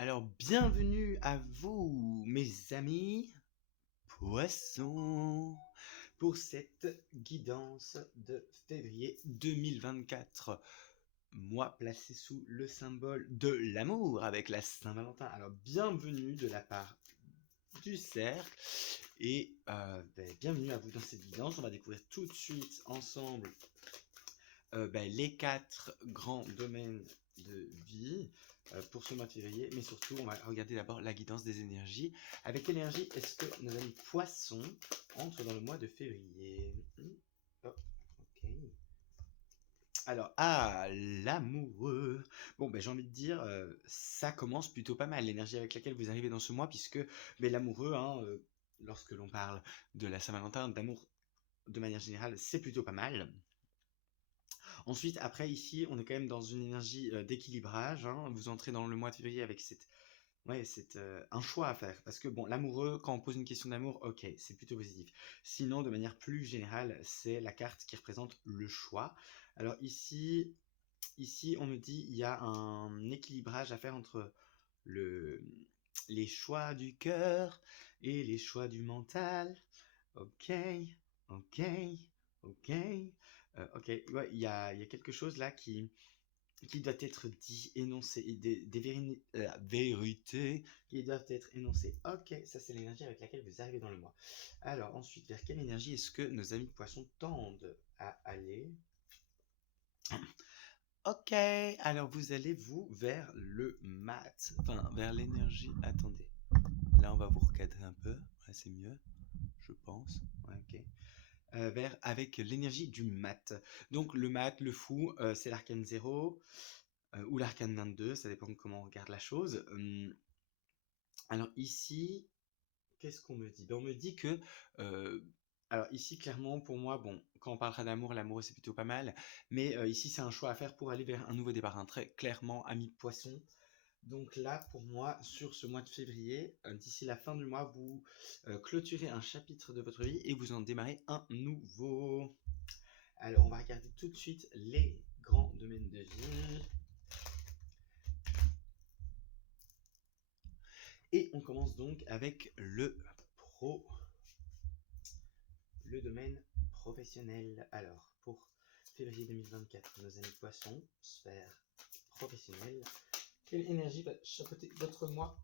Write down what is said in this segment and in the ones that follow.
Alors, bienvenue à vous, mes amis poissons, pour cette guidance de février 2024. Mois placé sous le symbole de l'amour avec la Saint-Valentin. Alors, bienvenue de la part du cercle et bienvenue à vous dans cette guidance. On va découvrir tout de suite ensemble les 4 grands domaines de vie pour ce mois de février, mais surtout on va regarder d'abord la guidance des énergies. Avec quelle énergie est-ce que nos amis poissons entrent dans le mois de février? Oh, ok. Alors, l'amoureux. Bon, j'ai envie de dire, ça commence plutôt pas mal, l'énergie avec laquelle vous arrivez dans ce mois, puisque l'amoureux, hein, lorsque l'on parle de la Saint-Valentin, d'amour de manière générale, c'est plutôt pas mal. Ensuite, après, ici, on est quand même dans une énergie d'équilibrage, hein. Vous entrez dans le mois de février avec un choix à faire. Parce que, bon, l'amoureux, quand on pose une question d'amour, ok, c'est plutôt positif. Sinon, de manière plus générale, c'est la carte qui représente le choix. Alors ici, on me dit il y a un équilibrage à faire entre le, les choix du cœur et les choix du mental. Ok, ok, ok. Ok, ouais, il y a quelque chose là qui doit être dit, énoncé, et des vérités qui doivent être énoncées. Ok, ça c'est l'énergie avec laquelle vous arrivez dans le mois. Alors ensuite, vers quelle énergie est-ce que nos amis poissons tendent à aller? Ok, alors vous allez vers le mat, enfin vers l'énergie. Attendez, là on va vous recadrer un peu, ouais, c'est mieux, je pense. Ouais, ok. Avec l'énergie du mat. Donc le mat, le fou, c'est l'arcane 0 ou l'arcane 22, ça dépend de comment on regarde la chose. Alors ici, qu'est-ce qu'on me dit? On me dit que... euh, alors ici, clairement, pour moi, bon, quand on parlera d'amour, l'amour c'est plutôt pas mal, mais ici c'est un choix à faire pour aller vers un nouveau départ, hein, très clairement, ami poisson. Donc là, pour moi, sur ce mois de février, d'ici la fin du mois, vous clôturez un chapitre de votre vie et vous en démarrez un nouveau. Alors, on va regarder tout de suite les grands domaines de vie. Et on commence donc avec le domaine professionnel. Alors, pour février 2024, nos amis poissons, sphère professionnelle, quelle énergie va chapeauter votre mois?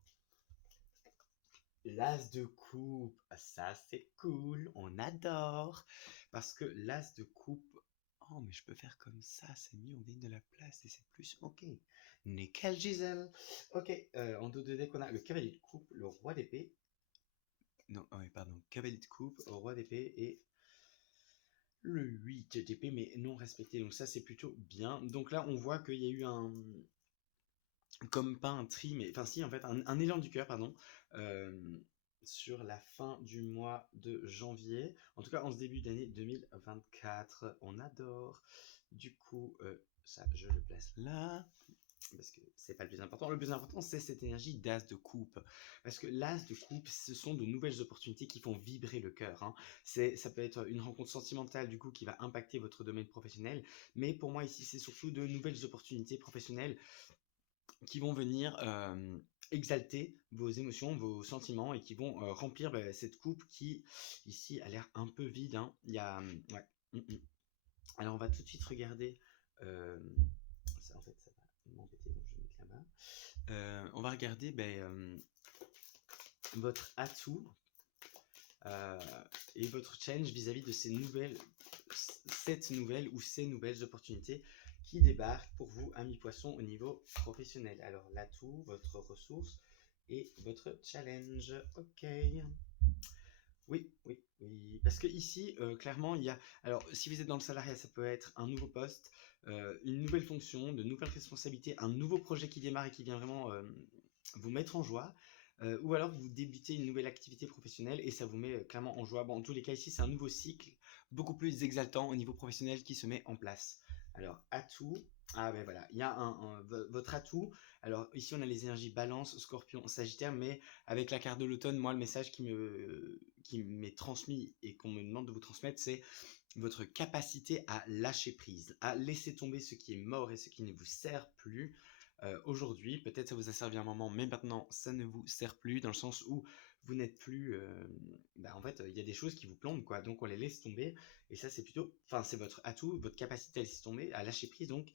L'as de coupe, ça c'est cool, on adore. Parce que l'as de coupe, oh mais je peux faire comme ça, c'est mieux, on gagne de la place et c'est plus, ok. Nickel Gisèle. Ok, en dos de deck on a le cavalier de coupe, le roi d'épée. Non, oh, pardon, cavalier de coupe, roi d'épée et le 8 d'épée mais non respecté. Donc ça c'est plutôt bien. Donc là on voit qu'il y a eu comme pas un tri, mais enfin si en fait un élan du cœur, pardon, euh, sur la fin du mois de janvier, en tout cas en ce début d'année 2024, on adore. Du coup, ça je le place là, parce que c'est pas le plus important. Le plus important, c'est cette énergie d'as de coupe. Parce que l'as de coupe, ce sont de nouvelles opportunités qui font vibrer le cœur, hein. Ça peut être une rencontre sentimentale, du coup, qui va impacter votre domaine professionnel. Mais pour moi, ici, c'est surtout de nouvelles opportunités professionnelles qui vont venir exalter vos émotions, vos sentiments et qui vont remplir cette coupe qui, ici, a l'air un peu vide, hein. Il y a... ouais. Alors, on va tout de suite regarder... ça, en fait, ça va m'embêter, donc je vais mettre là-bas. On va regarder votre atout et votre challenge vis-à-vis de cette nouvelle ou ces nouvelles opportunités qui débarquent pour vous, amis poissons, au niveau professionnel. Alors, l'atout, votre ressource et votre challenge. Ok. Oui, oui, oui. Parce que ici, clairement, il y a. Alors, si vous êtes dans le salariat, ça peut être un nouveau poste, une nouvelle fonction, de nouvelles responsabilités, un nouveau projet qui démarre et qui vient vraiment vous mettre en joie. Ou alors vous débutez une nouvelle activité professionnelle et ça vous met clairement en joie. Bon, en tous les cas, ici, c'est un nouveau cycle, beaucoup plus exaltant au niveau professionnel qui se met en place. Alors, atout. Ah ben voilà, il y a votre atout. Alors ici, on a les énergies balance, scorpion, sagittaire, mais avec la carte de l'automne, moi, le message qui m'est transmis et qu'on me demande de vous transmettre, c'est votre capacité à lâcher prise, à laisser tomber ce qui est mort et ce qui ne vous sert plus. aujourd'hui. Peut-être ça vous a servi un moment, mais maintenant ça ne vous sert plus dans le sens où vous n'êtes plus, en fait, il y a des choses qui vous plombent quoi, donc on les laisse tomber et ça c'est plutôt enfin c'est votre atout, votre capacité à laisser tomber, à lâcher prise donc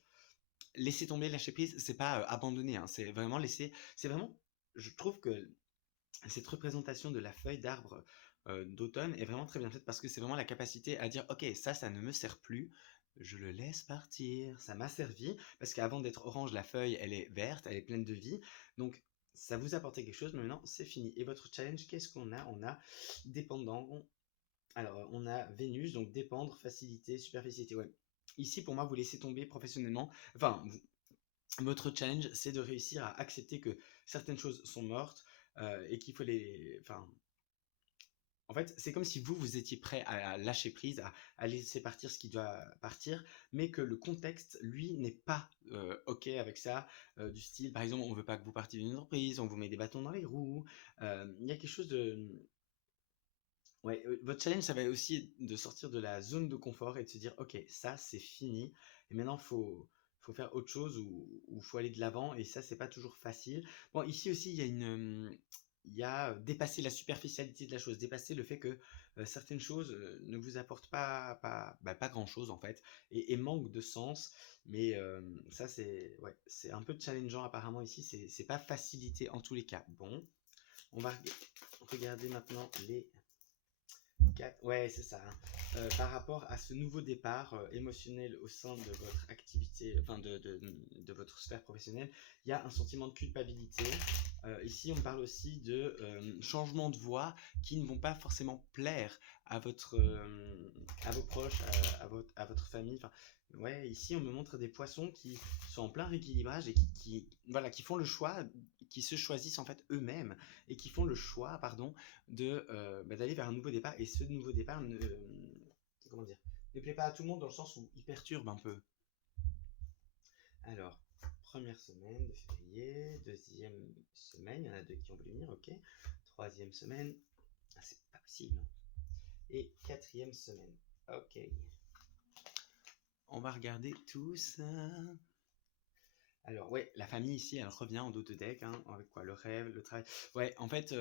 laisser tomber, lâcher prise, c'est pas, abandonner, hein, c'est vraiment laisser c'est vraiment je trouve que cette représentation de la feuille d'arbre d'automne est vraiment très bien faite parce que c'est vraiment la capacité à dire ok ça ne me sert plus, je le laisse partir, ça m'a servi parce qu'avant d'être orange la feuille elle est verte, elle est pleine de vie donc ça vous apportait quelque chose mais maintenant c'est fini. Et votre challenge qu'est-ce qu'on a? On a dépendant, alors on a Vénus donc dépendre, facilité, superficialité, ouais. Ici pour moi vous laissez tomber professionnellement, enfin votre challenge, c'est de réussir à accepter que certaines choses sont mortes et qu'il faut les. Enfin, en fait, c'est comme si vous étiez prêt à lâcher prise, à laisser partir ce qui doit partir, mais que le contexte, lui, n'est pas OK avec ça. Du style, par exemple, on veut pas que vous partiez d'une entreprise, on vous met des bâtons dans les roues. Il y a quelque chose de. Ouais, votre challenge, ça va aussi de sortir de la zone de confort et de se dire, ok, ça c'est fini, et maintenant faut faire autre chose ou faut aller de l'avant, et ça c'est pas toujours facile. Bon, ici aussi il y a dépasser la superficialité de la chose, dépasser le fait que certaines choses ne vous apportent pas grand-chose en fait, et manquent de sens. Mais ça c'est ouais, c'est un peu challengeant apparemment ici, c'est pas facilité en tous les cas. Bon, on va regarder maintenant les ouais, c'est ça, hein. Par rapport à ce nouveau départ émotionnel au sein de votre activité, enfin de votre sphère professionnelle, il y a un sentiment de culpabilité. Ici, on parle aussi de changements de voix qui ne vont pas forcément plaire à vos proches, à votre famille. Enfin, ouais, ici, on me montre des poissons qui sont en plein rééquilibrage et voilà, qui font le choix, qui se choisissent en fait eux-mêmes et qui font le choix, pardon, d'aller vers un nouveau départ. Et ce nouveau départ comment dire, ne plaît pas à tout le monde dans le sens où il perturbe un peu. Alors, première semaine de février, deuxième semaine, il y en a deux qui ont voulu venir, ok. Troisième semaine, ah, c'est pas possible. Et quatrième semaine, ok. On va regarder tout ça. Alors ouais, la famille ici, elle revient en dos de deck, hein, avec quoi? Le rêve, le travail. Ouais, en fait,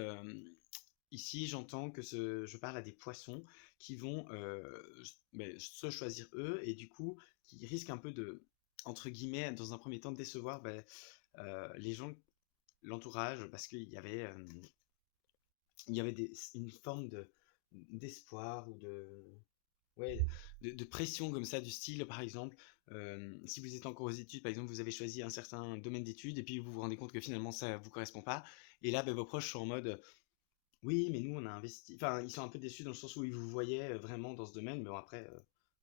ici, j'entends que je parle à des poissons qui vont se choisir eux et du coup, qui risquent un peu de, entre guillemets, dans un premier temps, décevoir les gens, l'entourage, parce il y avait une forme d'espoir ou ouais, de pression comme ça, du style, par exemple, si vous êtes encore aux études, par exemple, vous avez choisi un certain domaine d'études et puis vous vous rendez compte que finalement ça vous correspond pas. Et là, vos proches sont en mode oui, mais nous, on a investi. Enfin, ils sont un peu déçus dans le sens où ils vous voyaient vraiment dans ce domaine, mais bon, après,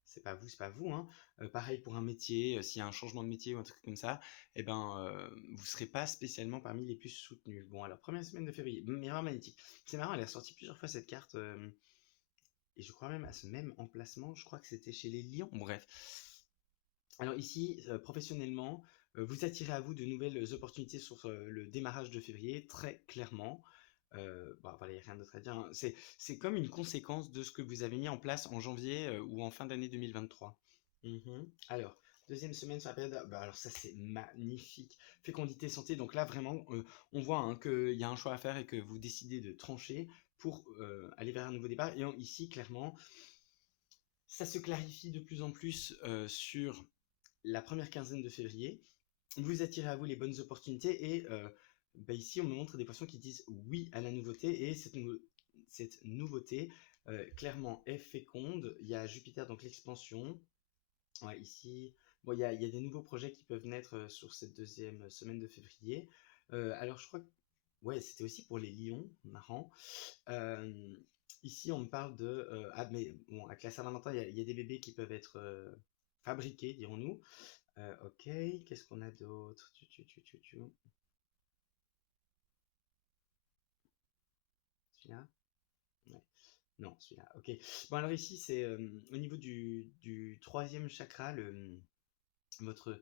c'est pas vous, hein. Pareil pour un métier, s'il y a un changement de métier ou un truc comme ça, eh ben, vous serez pas spécialement parmi les plus soutenus. Bon, alors, première semaine de février, miroir magnétique. C'est marrant, elle est ressortie plusieurs fois cette carte, et je crois même à ce même emplacement, je crois que c'était chez les Lions. Bref. Alors ici, professionnellement, vous attirez à vous de nouvelles opportunités sur le démarrage de février, très clairement. Voilà, il n'y a rien d'autre à dire, hein. C'est comme une conséquence de ce que vous avez mis en place en janvier ou en fin d'année 2023. Alors, deuxième semaine sur la période. Alors ça c'est magnifique. Fécondité, santé. Donc là vraiment, on voit hein, qu'il y a un choix à faire et que vous décidez de trancher pour aller vers un nouveau départ. Et ici, clairement, ça se clarifie de plus en plus sur la première quinzaine de février. Vous attirez à vous les bonnes opportunités et ici on me montre des poissons qui disent oui à la nouveauté et cette nouveauté clairement est féconde. Il y a Jupiter donc l'expansion. Ouais, ici, bon, il y a des nouveaux projets qui peuvent naître sur cette deuxième semaine de février. Alors je crois que ouais, c'était aussi pour les lions, marrant. Euh, Ici, on me parle de ah mais bon, avec la Saint-Valentin, il y a des bébés qui peuvent être fabriqués, dirons-nous. Ok, qu'est-ce qu'on a d'autre? Celui-là? Ouais. Non, celui-là. Ok. Bon, alors ici, c'est au niveau du troisième chakra, votre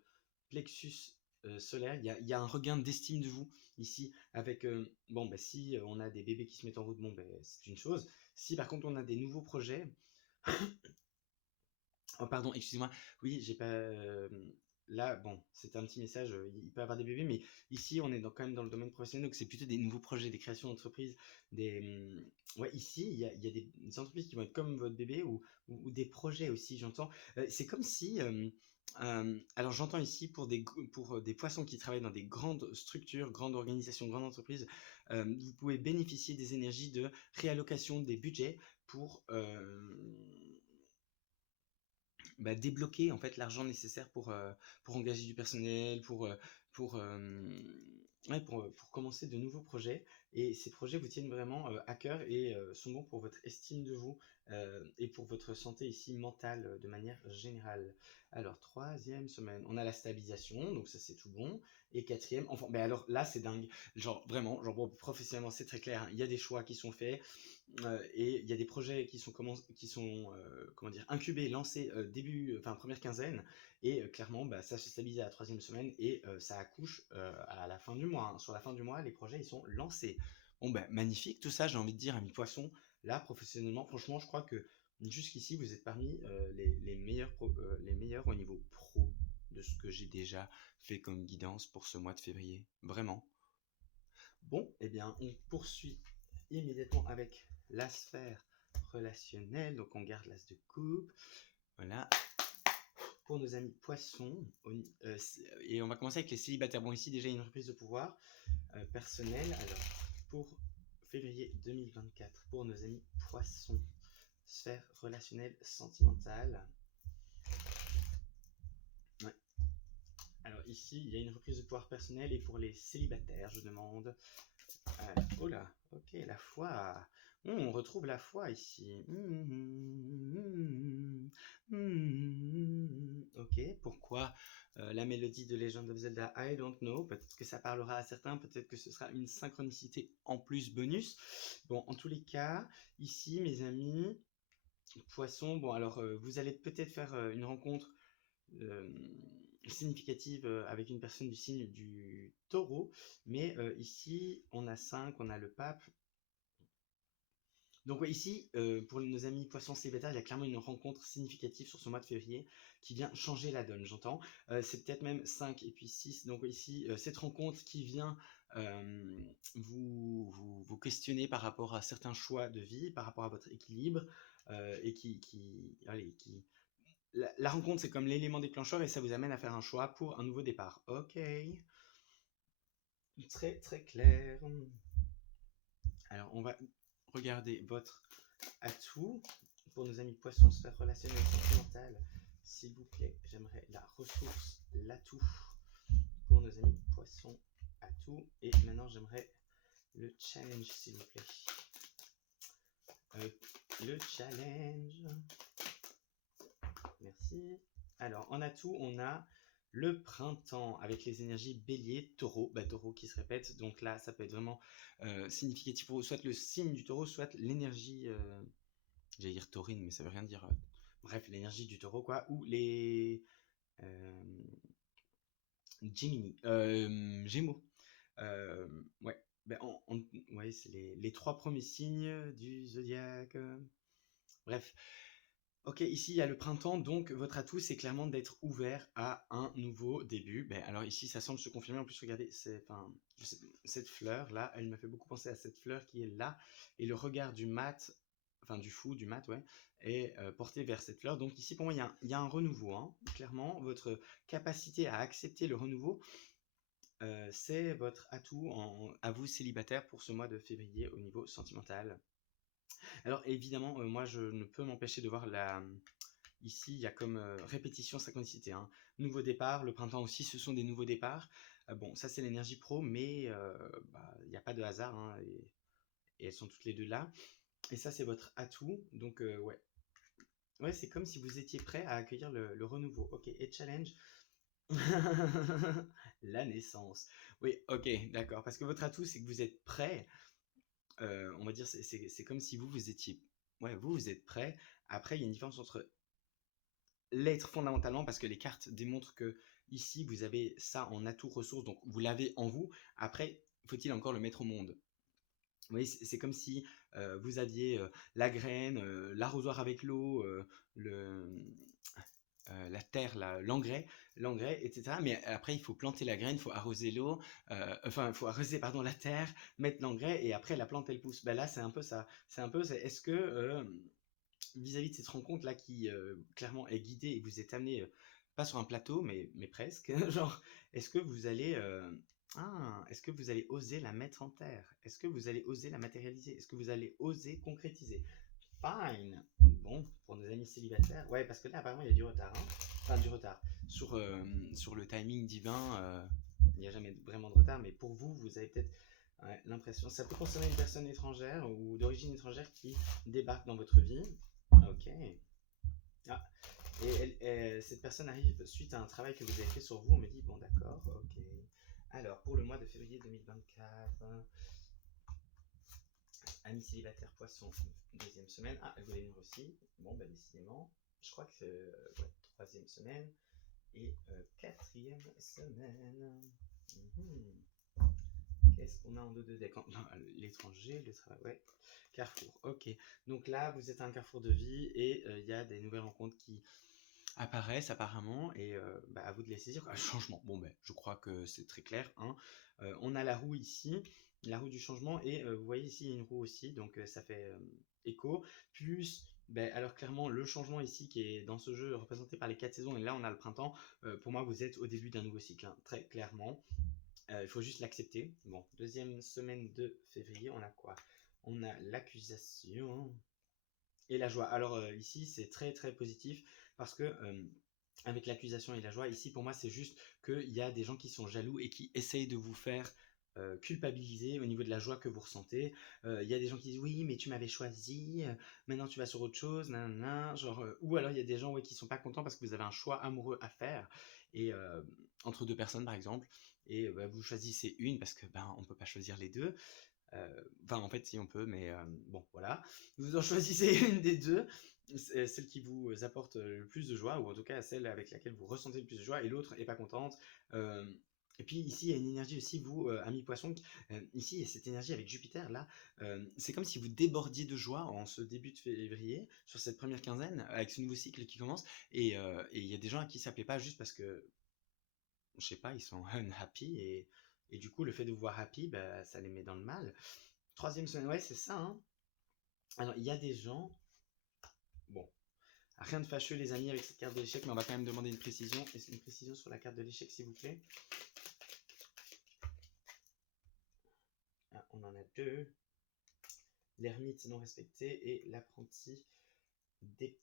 plexus solaire. Il y a un regain d'estime de vous ici. Avec, bon, si on a des bébés qui se mettent en route, bon, c'est une chose. Si par contre on a des nouveaux projets. Oh, pardon, excusez-moi. Oui, j'ai pas. là, bon, c'est un petit message, il peut y avoir des bébés, mais ici, on est quand même dans le domaine professionnel, donc c'est plutôt des nouveaux projets, des créations d'entreprises, ouais, ici, il y a des entreprises qui vont être comme votre bébé ou des projets aussi, j'entends. C'est comme si, alors j'entends ici pour des poissons qui travaillent dans des grandes structures, grandes organisations, grandes entreprises, vous pouvez bénéficier des énergies de réallocation des budgets pour débloquer en fait l'argent nécessaire pour engager du personnel, pour, ouais, pour commencer de nouveaux projets. Et ces projets vous tiennent vraiment à cœur et sont bons pour votre estime de vous et pour votre santé ici mentale de manière générale. Alors, troisième semaine, on a la stabilisation, donc ça c'est tout bon. Et quatrième, enfin, ben alors là c'est dingue, genre vraiment, genre bon, professionnellement c'est très clair, hein. Il y a des choix qui sont faits, et il y a des projets qui sont comment dire, incubés, lancés enfin première quinzaine, et clairement ça se stabilise à la troisième semaine et ça accouche à la fin du mois, hein. Sur la fin du mois, les projets ils sont lancés. Bon magnifique tout ça, j'ai envie de dire, ami poisson. Là professionnellement, franchement, je crois que jusqu'ici vous êtes parmi les meilleurs au niveau pro de ce que j'ai déjà fait comme guidance pour ce mois de février. Vraiment. Bon, eh bien, on poursuit immédiatement avec la sphère relationnelle. Donc, on garde l'as de coupe. Voilà. Pour nos amis poissons. Et on va commencer avec les célibataires. Bon, ici, déjà, il y a une reprise de pouvoir personnel. Alors, pour février 2024, pour nos amis poissons, sphère relationnelle sentimentale. Ouais. Alors, ici, il y a une reprise de pouvoir personnel. Et pour les célibataires, je demande. Oh là, ok, la foi. On retrouve la foi ici. Ok, pourquoi la mélodie de Legend of Zelda? I don't know. Peut-être que ça parlera à certains, peut-être que ce sera une synchronicité en plus bonus. Bon, en tous les cas, ici, mes amis, poissons, bon, alors vous allez peut-être faire une rencontre euh, significative avec une personne du signe du taureau, mais ici on a 5, on a le pape. Donc ouais, ici, pour nos amis poissons célibataires, il y a clairement une rencontre significative sur ce mois de février qui vient changer la donne, j'entends. C'est peut-être même 5 et puis 6. Donc ouais, ici, cette rencontre qui vient vous questionner par rapport à certains choix de vie, par rapport à votre équilibre, et allez, la rencontre, c'est comme l'élément déclencheur et ça vous amène à faire un choix pour un nouveau départ. Ok. Très très clair. Alors, on va regarder votre atout pour nos amis poissons, sphère relationnelle sentimentale. S'il vous plaît, j'aimerais la ressource, l'atout pour nos amis poissons, atout. Et maintenant, j'aimerais le challenge, s'il vous plaît. Le challenge. Merci. Alors, en atout, on a le printemps avec les énergies bélier, taureau, taureau qui se répète. Donc là, ça peut être vraiment significatif pour soit le signe du taureau, soit l'énergie, j'allais dire taurine, mais ça veut rien dire. Bref, l'énergie du taureau, quoi. Ou les Gemini, Gémeaux. Ouais, ouais, c'est les trois premiers signes du zodiaque. Bref, ok, ici il y a le printemps, donc votre atout c'est clairement d'être ouvert à un nouveau début. Alors ici ça semble se confirmer, en plus regardez, cette fleur là, elle me fait beaucoup penser à cette fleur qui est là, et le regard du mat, enfin du fou, du mat, ouais, est porté vers cette fleur. Donc ici pour moi il y a un renouveau, hein. Clairement votre capacité à accepter le renouveau, c'est votre atout à vous célibataire pour ce mois de février au niveau sentimental. Alors évidemment, moi je ne peux m'empêcher de voir ici il y a comme répétition, synchronicité, hein. Nouveau départ, le printemps aussi, ce sont des nouveaux départs. Bon, ça c'est l'énergie pro, mais il n'y a pas de hasard, hein, et elles sont toutes les deux là. Et ça c'est votre atout, donc ouais. Ouais, c'est comme si vous étiez prêt à accueillir le renouveau. Ok, et challenge. La naissance. Oui, ok, d'accord. Parce que votre atout, c'est que vous êtes prêt. On va dire, c'est comme si vous étiez. Ouais, vous êtes prêt. Après, il y a une différence entre l'être fondamentalement, parce que les cartes démontrent que ici, vous avez ça en atout ressource, donc vous l'avez en vous. Après, faut-il encore le mettre au monde? Vous voyez, c'est comme si vous aviez la graine, l'arrosoir avec l'eau, le la terre, l'engrais, etc. Mais après, il faut planter la graine, il faut arroser l'eau, enfin, il faut arroser, pardon, la terre, mettre l'engrais, et après, la plante, elle pousse. Ben là, c'est un peu ça. Est-ce que, vis-à-vis de cette rencontre-là qui, clairement, est guidée, et vous êtes amené, pas sur un plateau, mais presque, genre, est-ce que vous allez, est-ce que vous allez oser la mettre en terre? Est-ce que vous allez oser la matérialiser? Est-ce que vous allez oser concrétiser? Fine. Bon, pour nos amis célibataires, ouais, parce que là, apparemment, il y a du retard, hein. Enfin, du retard. Sur le timing divin, il n'y a jamais vraiment de retard, mais pour vous, vous avez peut-être ouais, l'impression. Ça peut concerner une personne étrangère ou d'origine étrangère qui débarque dans votre vie. Ok. Ah, et cette personne arrive suite à un travail que vous avez fait sur vous. On me dit, bon, d'accord, ok. Alors, pour le mois de février 2024, amis célibataire poisson, deuxième semaine. Ah, elle voulait venir aussi. Bon, bah décidément, je crois que ouais, troisième semaine et quatrième semaine. Qu'est-ce qu'on a en deux de deck? L'étranger, le travail, ouais. Carrefour, ok. Donc là, vous êtes à un carrefour de vie et il y a des nouvelles rencontres qui apparaissent apparemment et bah, à vous de les saisir. Changement, bon ben, je crois que c'est très clair, hein. On a la roue ici, la roue du changement, et vous voyez ici il y a une roue aussi, donc ça fait écho, plus ben, alors clairement le changement ici qui est dans ce jeu représenté par les 4 saisons, et là on a le printemps. Pour moi vous êtes au début d'un nouveau cycle, hein, très clairement. Il faut juste l'accepter. Bon, deuxième semaine de février, on a quoi? On a l'accusation et la joie. Alors ici, c'est très très positif parce que avec l'accusation et la joie, ici pour moi, c'est juste qu'il y a des gens qui sont jaloux et qui essayent de vous faire culpabiliser au niveau de la joie que vous ressentez. Il y a des gens qui disent oui, mais tu m'avais choisi, maintenant tu vas sur autre chose, nanana, genre, ou alors il y a des gens ouais, qui sont pas contents parce que vous avez un choix amoureux à faire et entre deux personnes par exemple, et bah, vous choisissez une parce que ben on peut pas choisir les deux. Enfin, en fait, si on peut, mais bon, voilà. Vous en choisissez une des deux, celle qui vous apporte le plus de joie, ou en tout cas celle avec laquelle vous ressentez le plus de joie, et l'autre est pas contente. Euh, et puis ici, il y a une énergie aussi, vous, ami poisson, ici, il y a cette énergie avec Jupiter, là. C'est comme si vous débordiez de joie en ce début de février, sur cette première quinzaine, avec ce nouveau cycle qui commence. Et il y a des gens à qui ça plaît pas juste parce que je sais pas, ils sont unhappy, et du coup, le fait de vous voir happy, bah, ça les met dans le mal. Troisième semaine, ouais, c'est ça, hein. Alors, il y a des gens, bon, rien de fâcheux, les amis, avec cette carte de l'échec, mais on va quand même demander une précision. Est-ce qu'une précision sur la carte de l'échec, s'il vous plaît? Ah, on en a deux. L'ermite non respecté et l'apprenti d'épée.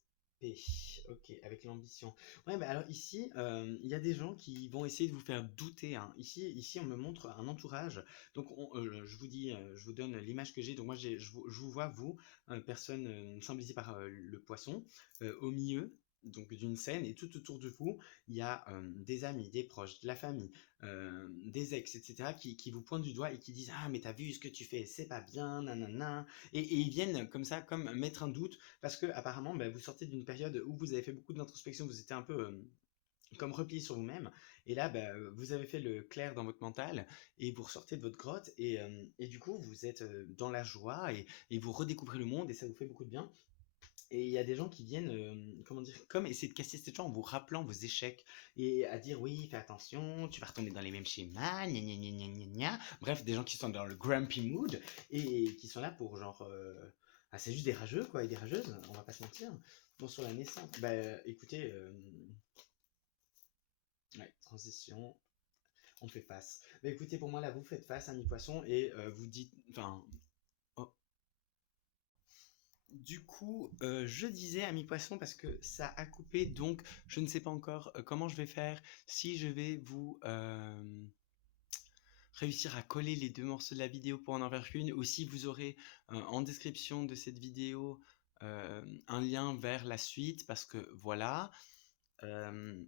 Ok, avec l'ambition. Ouais, bah alors ici, il y a des gens qui vont essayer de vous faire douter, hein. Ici, on me montre un entourage. Donc, je vous dis, je vous donne l'image que j'ai. Donc, moi, je vous vois, vous, personne symbolisée par le poisson, au milieu. Donc d'une scène, et tout autour de vous, il y a des amis, des proches, de la famille, des ex, etc., qui vous pointent du doigt et qui disent ah mais t'as vu ce que tu fais, c'est pas bien, nanana, et ils viennent comme ça, comme mettre un doute parce que apparemment bah, vous sortez d'une période où vous avez fait beaucoup d'introspection, vous étiez un peu comme replié sur vous-même, et là bah, vous avez fait le clair dans votre mental et vous ressortez de votre grotte, et du coup vous êtes dans la joie, et vous redécouvrez le monde, et ça vous fait beaucoup de bien. Et il y a des gens qui viennent, comment dire, comme essayer de casser cette gens en vous rappelant vos échecs et à dire oui, fais attention, tu vas retomber dans les mêmes schémas, gna gna gna gna gna gna. Bref, des gens qui sont dans le grumpy mood et qui sont là pour genre, ah, c'est juste des rageux quoi, et des rageuses, on va pas se mentir. Bon, sur la naissance, bah écoutez, ouais, transition, on fait face. Bah écoutez, pour moi là, vous faites face à mi-poisson et vous dites, enfin, oh, du coup, je disais à mi-poisson parce que ça a coupé, donc je ne sais pas encore comment je vais faire, si je vais vous réussir à coller les deux morceaux de la vidéo pour en faire qu'une, ou si vous aurez en description de cette vidéo un lien vers la suite, parce que voilà, euh,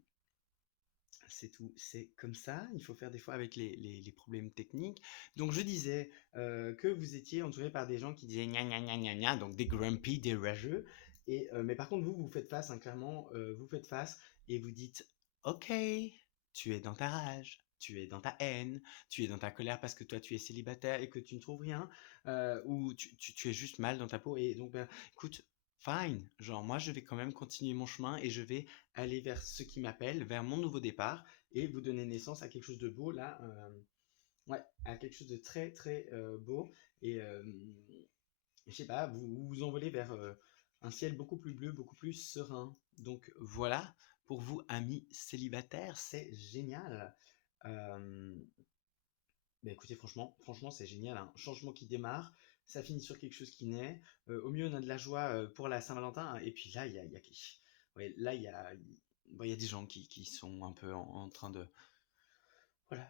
c'est tout, c'est comme ça, il faut faire des fois avec les problèmes techniques. Donc je disais que vous étiez entouré par des gens qui disaient gna gna gna gna gna, donc des grumpy, des rageux, et, mais par contre vous faites face, hein, clairement, vous faites face, et vous dites ok, tu es dans ta rage, tu es dans ta haine, tu es dans ta colère parce que toi tu es célibataire et que tu ne trouves rien, ou tu es juste mal dans ta peau, et donc ben, écoute, fine. Genre, moi, je vais quand même continuer mon chemin et je vais aller vers ce qui m'appelle, vers mon nouveau départ et vous donner naissance à quelque chose de beau, là. Ouais, à quelque chose de très, très beau. Et je sais pas, vous vous envolez vers un ciel beaucoup plus bleu, beaucoup plus serein. Donc voilà, pour vous, amis célibataires, c'est génial. Euh, Bah écoutez, franchement, c'est génial. Un changement qui démarre, ça finit sur quelque chose qui naît. Au mieux, on a de la joie pour la Saint-Valentin. Et puis là, ouais, là, bon, il y a des gens qui sont un peu en train de, voilà,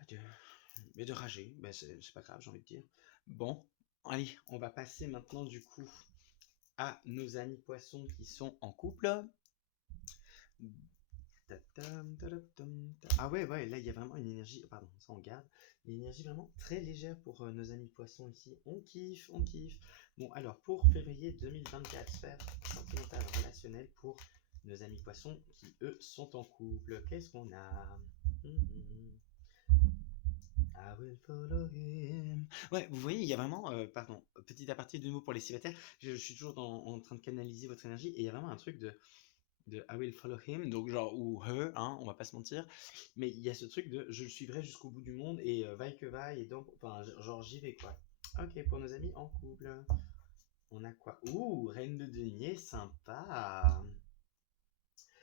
mais de rager. Bah, c'est pas grave, j'ai envie de dire. Bon, allez, on va passer maintenant du coup à nos amis poissons qui sont en couple. Ah ouais, ouais, là il y a vraiment une énergie, pardon, ça on garde, une énergie vraiment très légère pour nos amis poissons ici. On kiffe, on kiffe. Bon, alors pour février 2024, sphère sentimentale relationnelle pour nos amis poissons qui eux sont en couple. Qu'est-ce qu'on a? I will follow him. Ouais, vous voyez, il y a vraiment, pardon, petit aparté de mots pour les célibataires, je suis toujours en train de canaliser votre énergie et il y a vraiment un truc de I will follow him, donc genre, ou her, hein, on va pas se mentir, mais il y a ce truc de je le suivrai jusqu'au bout du monde et vaille que vaille, et donc, enfin, genre j'y vais quoi. Ok, pour nos amis en couple, on a quoi? Ouh, reine de denier, sympa.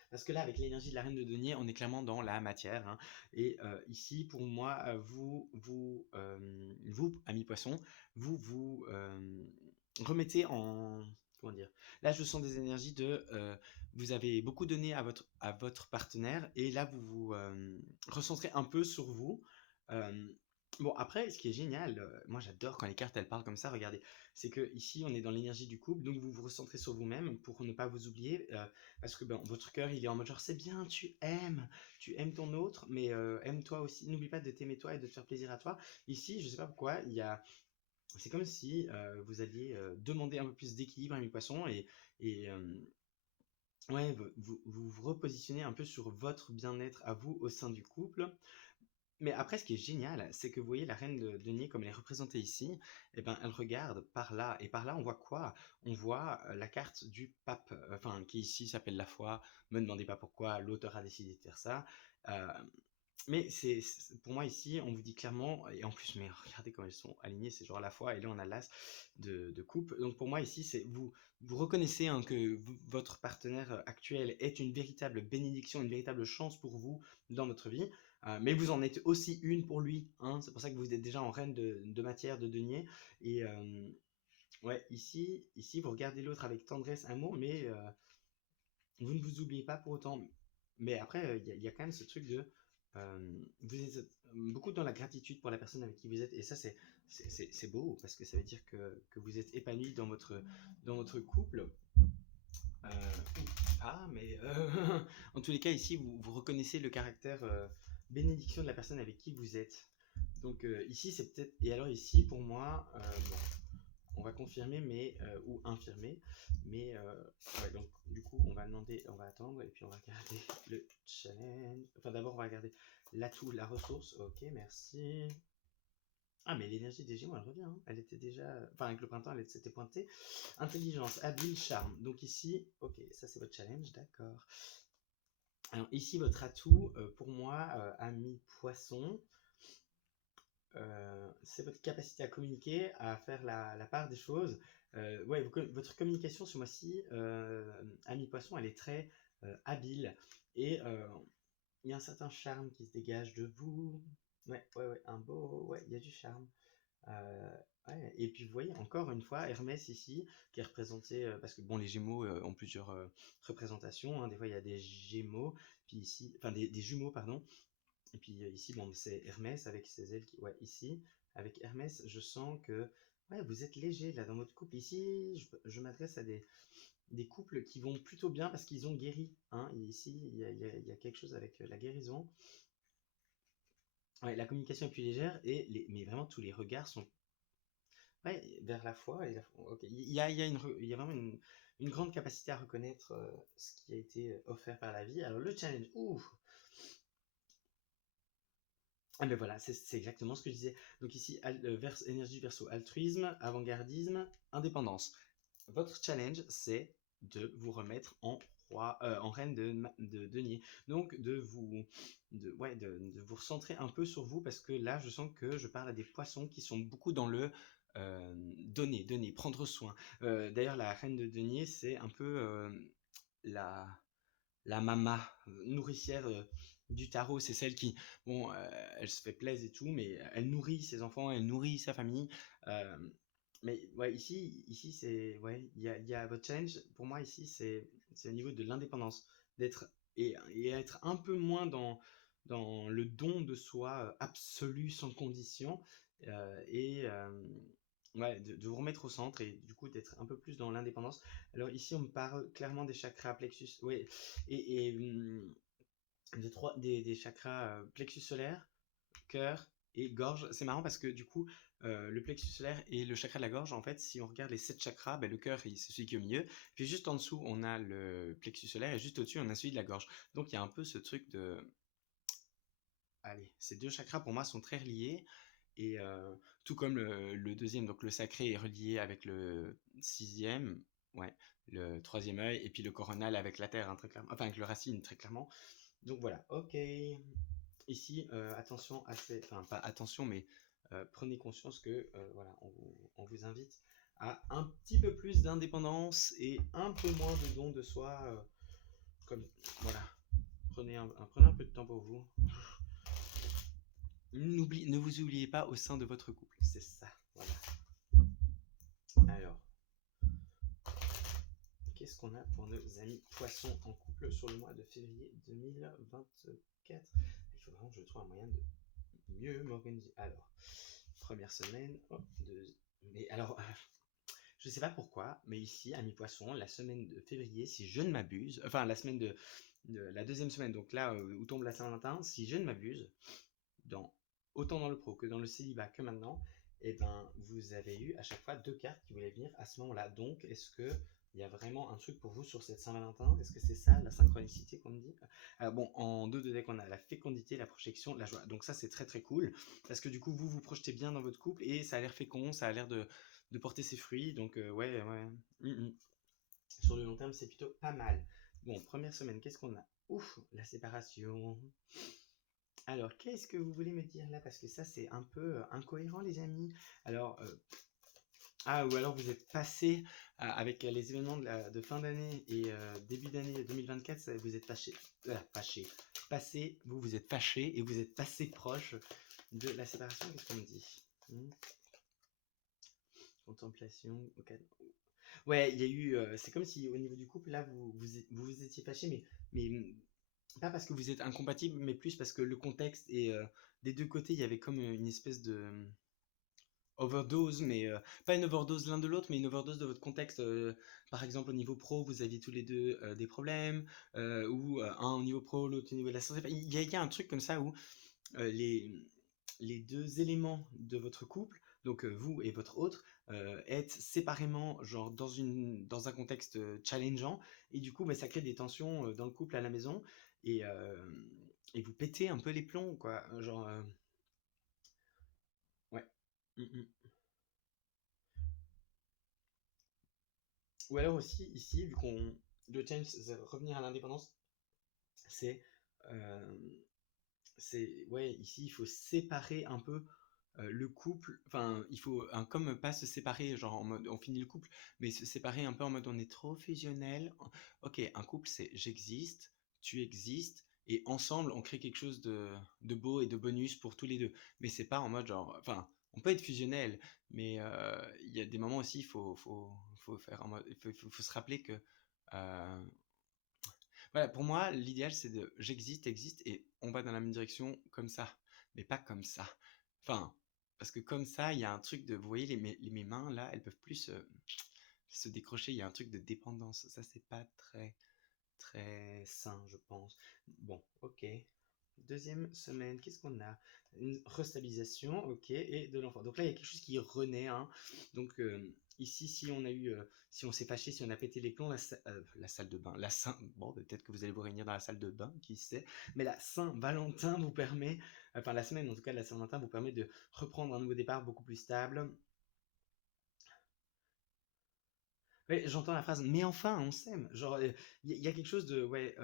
Parce que là, avec l'énergie de la reine de denier, on est clairement dans la matière, hein. Et ici, pour moi, vous, amis poissons, vous remettez en... Comment dire? Là, je sens des énergies de... vous avez beaucoup donné à votre partenaire et là, vous vous recentrez un peu sur vous. Euh, Bon, après, ce qui est génial, moi j'adore quand les cartes elles parlent comme ça, regardez, c'est que ici on est dans l'énergie du couple, donc vous vous recentrez sur vous-même pour ne pas vous oublier. Parce que ben, votre cœur, il est en mode genre, c'est bien, tu aimes ton autre, mais aime-toi aussi. N'oublie pas de t'aimer toi et de te faire plaisir à toi. Ici, je sais pas pourquoi, c'est comme si vous alliez demander un peu plus d'équilibre à mes poissons et ouais, vous repositionnez un peu sur votre bien-être à vous au sein du couple. Mais après, ce qui est génial, c'est que vous voyez la reine de denier comme elle est représentée ici, eh ben, elle regarde par là. Et par là, on voit quoi? On voit la carte du pape, enfin, qui ici s'appelle la foi. Me demandez pas pourquoi l'auteur a décidé de faire ça. Euh, mais pour moi ici, on vous dit clairement, et en plus, mais regardez comment elles sont alignées, c'est genre la foi, et là on a l'as de coupe. Donc pour moi ici, c'est vous reconnaissez hein, que votre partenaire actuel est une véritable bénédiction, une véritable chance pour vous dans votre vie. Mais vous en êtes aussi une pour lui, hein. C'est pour ça que vous êtes déjà en reine de matière, de denier. Et ouais, ici, vous regardez l'autre avec tendresse, amour, mais vous ne vous oubliez pas pour autant. Mais après, il y a quand même ce truc de... vous êtes beaucoup dans la gratitude pour la personne avec qui vous êtes. Et ça, c'est beau, parce que ça veut dire que vous êtes épanoui dans votre couple. Mais en tous les cas, ici, vous reconnaissez le caractère bénédiction de la personne avec qui vous êtes. Donc ici, c'est peut-être... Et alors ici, pour moi, bon, on va confirmer mais ou infirmer, mais ouais, donc du coup on va demander, on va attendre et puis on va regarder le challenge. Enfin d'abord on va regarder l'atout, la ressource. Ok, merci. Ah mais l'énergie des Gémeaux elle revient, hein. Elle était déjà, enfin avec le printemps elle s'était pointée. Intelligence, habile, charme. Donc ici, ok, ça c'est votre challenge, d'accord. Alors ici votre atout, pour moi, ami poisson, c'est votre capacité à communiquer, à faire la part des choses. Ouais, votre communication ce mois-ci, ami poisson, elle est très habile et il y a un certain charme qui se dégage de vous. Ouais, ouais, ouais, ouais, il y a du charme. Euh, ouais. Et puis vous voyez encore une fois Hermès ici qui est représenté parce que bon les Gémeaux ont plusieurs représentations, hein. Des fois il y a des Gémeaux, puis ici, enfin des jumeaux pardon, et puis ici, bon, c'est Hermès avec ses ailes qui... Ouais, ici, avec Hermès, je sens que ouais, vous êtes léger là dans votre couple. Ici, je m'adresse à des couples qui vont plutôt bien parce qu'ils ont guéri, hein. Et ici, il y a quelque chose avec la guérison. Ouais, la communication est plus légère, mais vraiment tous les regards sont ouais, vers la foi. Ok. Il y a vraiment une grande capacité à reconnaître ce qui a été offert par la vie. Alors le challenge, ouh, ah ben voilà, c'est exactement ce que je disais. Donc ici, énergie verso altruisme, avant-gardisme, indépendance. Votre challenge, c'est de vous remettre en reine de denier. Donc de vous recentrer un peu sur vous, parce que là je sens que je parle à des poissons qui sont beaucoup dans le donner, prendre soin. D'ailleurs la reine de denier c'est un peu la, la mama nourricière du tarot. C'est celle qui, bon, elle se fait plaisir et tout, mais elle nourrit ses enfants, elle nourrit sa famille. Euh, mais ouais, ici c'est, ouais, il y a votre challenge. Pour moi ici, c'est au niveau de l'indépendance, d'être et être un peu moins dans le don de soi absolu sans condition, et ouais, de vous remettre au centre et du coup d'être un peu plus dans l'indépendance. Alors ici, on me parle clairement des chakras plexus, ouais, et des chakras plexus solaire, cœur et gorge. C'est marrant parce que du coup, le plexus solaire et le chakra de la gorge, en fait, si on regarde les 7 chakras, ben, le cœur, c'est celui qui est au milieu. Puis juste en dessous, on a le plexus solaire et juste au-dessus, on a celui de la gorge. Donc il y a un peu ce truc de... Allez, ces 2 chakras pour moi sont très reliés. Et tout comme le deuxième, donc le sacré est relié avec le sixième, ouais, le troisième œil, et puis le coronal avec la terre, hein, très clairement, enfin avec le racine, très clairement. Donc voilà, ok. Ici, attention à ces... Enfin, pas attention, mais prenez conscience que voilà, on vous invite à un petit peu plus d'indépendance et un peu moins de don de soi. Comme voilà, prenez un peu de temps pour vous. Ne vous oubliez pas au sein de votre couple, c'est ça. Voilà. Alors, qu'est-ce qu'on a pour nos amis poissons en couple sur le mois de février 2024? Il faut vraiment que je trouve un moyen de mieux m'organiser. Alors, première semaine, mais alors, je sais pas pourquoi, mais ici, amis poissons, la semaine de février, si je ne m'abuse, enfin la semaine de la deuxième semaine, donc là où tombe la Saint-Valentin, si je ne m'abuse, autant dans le pro que dans le célibat que maintenant, et ben vous avez eu à chaque fois 2 cartes qui voulaient venir à ce moment-là. Donc, est-ce que il y a vraiment un truc pour vous sur cette Saint-Valentin? Est-ce que c'est ça la synchronicité qu'on me dit? Alors bon, en dos de deck, on a la fécondité, la projection, la joie. Donc ça, c'est très très cool parce que du coup, vous vous projetez bien dans votre couple et ça a l'air fécond, ça a l'air de porter ses fruits. Donc ouais, ouais. Sur le long terme, c'est plutôt pas mal. Bon, première semaine, qu'est-ce qu'on a? Ouf, la séparation. Alors, qu'est-ce que vous voulez me dire là? Parce que ça, c'est un peu incohérent, les amis. Alors, ou alors vous êtes passé avec les événements de fin d'année et début d'année 2024, vous êtes vous êtes fâché et vous êtes passé proche de la séparation. Qu'est-ce qu'on me dit? Contemplation. Ok. Ouais, il y a eu. C'est comme si au niveau du couple, là, vous étiez fâché, mais pas parce que vous êtes incompatibles, mais plus parce que le contexte et des deux côtés, il y avait comme une espèce de overdose, mais pas une overdose l'un de l'autre, mais une overdose de votre contexte. Par exemple, au niveau pro, vous aviez tous les deux des problèmes, ou un au niveau pro, l'autre au niveau de la santé. Il y a un truc comme ça où les deux éléments de votre couple, donc vous et votre autre, êtes séparément, genre dans un contexte challengeant, et du coup, bah, ça crée des tensions dans le couple à la maison, et, euh, et vous pétez un peu les plombs, quoi. Genre, ouais. Mm, mm. Ou alors aussi, ici, vu qu'on le change, c'est revenir à l'indépendance, c'est, euh, ouais, ici, il faut séparer un peu le couple. Enfin, il faut, comme pas se séparer, genre en mode on finit le couple, mais se séparer un peu en mode on est trop fusionnel. Ok, un couple, c'est j'existe, tu existes, et ensemble, on crée quelque chose de beau et de bonus pour tous les deux. Mais c'est pas en mode genre, enfin, on peut être fusionnel, mais il y a des moments aussi, faut faire en mode, faut se rappeler que euh, voilà, pour moi, l'idéal, c'est de j'existe, existe, et on va dans la même direction comme ça, mais pas comme ça. Enfin, parce que comme ça, il y a un truc de, vous voyez, mes mains là, elles peuvent plus se décrocher, il y a un truc de dépendance. Ça, c'est pas très, très sain, je pense. Bon, ok. Deuxième semaine, qu'est-ce qu'on a? Une restabilisation, ok, et de l'enfant. Donc là, il y a quelque chose qui renaît, hein. Donc ici, si on s'est fâché, si on a pété les plombs, la salle de bain, bon, peut-être que vous allez vous réunir dans la salle de bain, qui sait, mais la Saint-Valentin vous permet, enfin la semaine en tout cas de la Saint-Valentin vous permet de reprendre un nouveau départ beaucoup plus stable. Ouais, j'entends la phrase, mais enfin, on s'aime. Genre, il y a quelque chose de, ouais,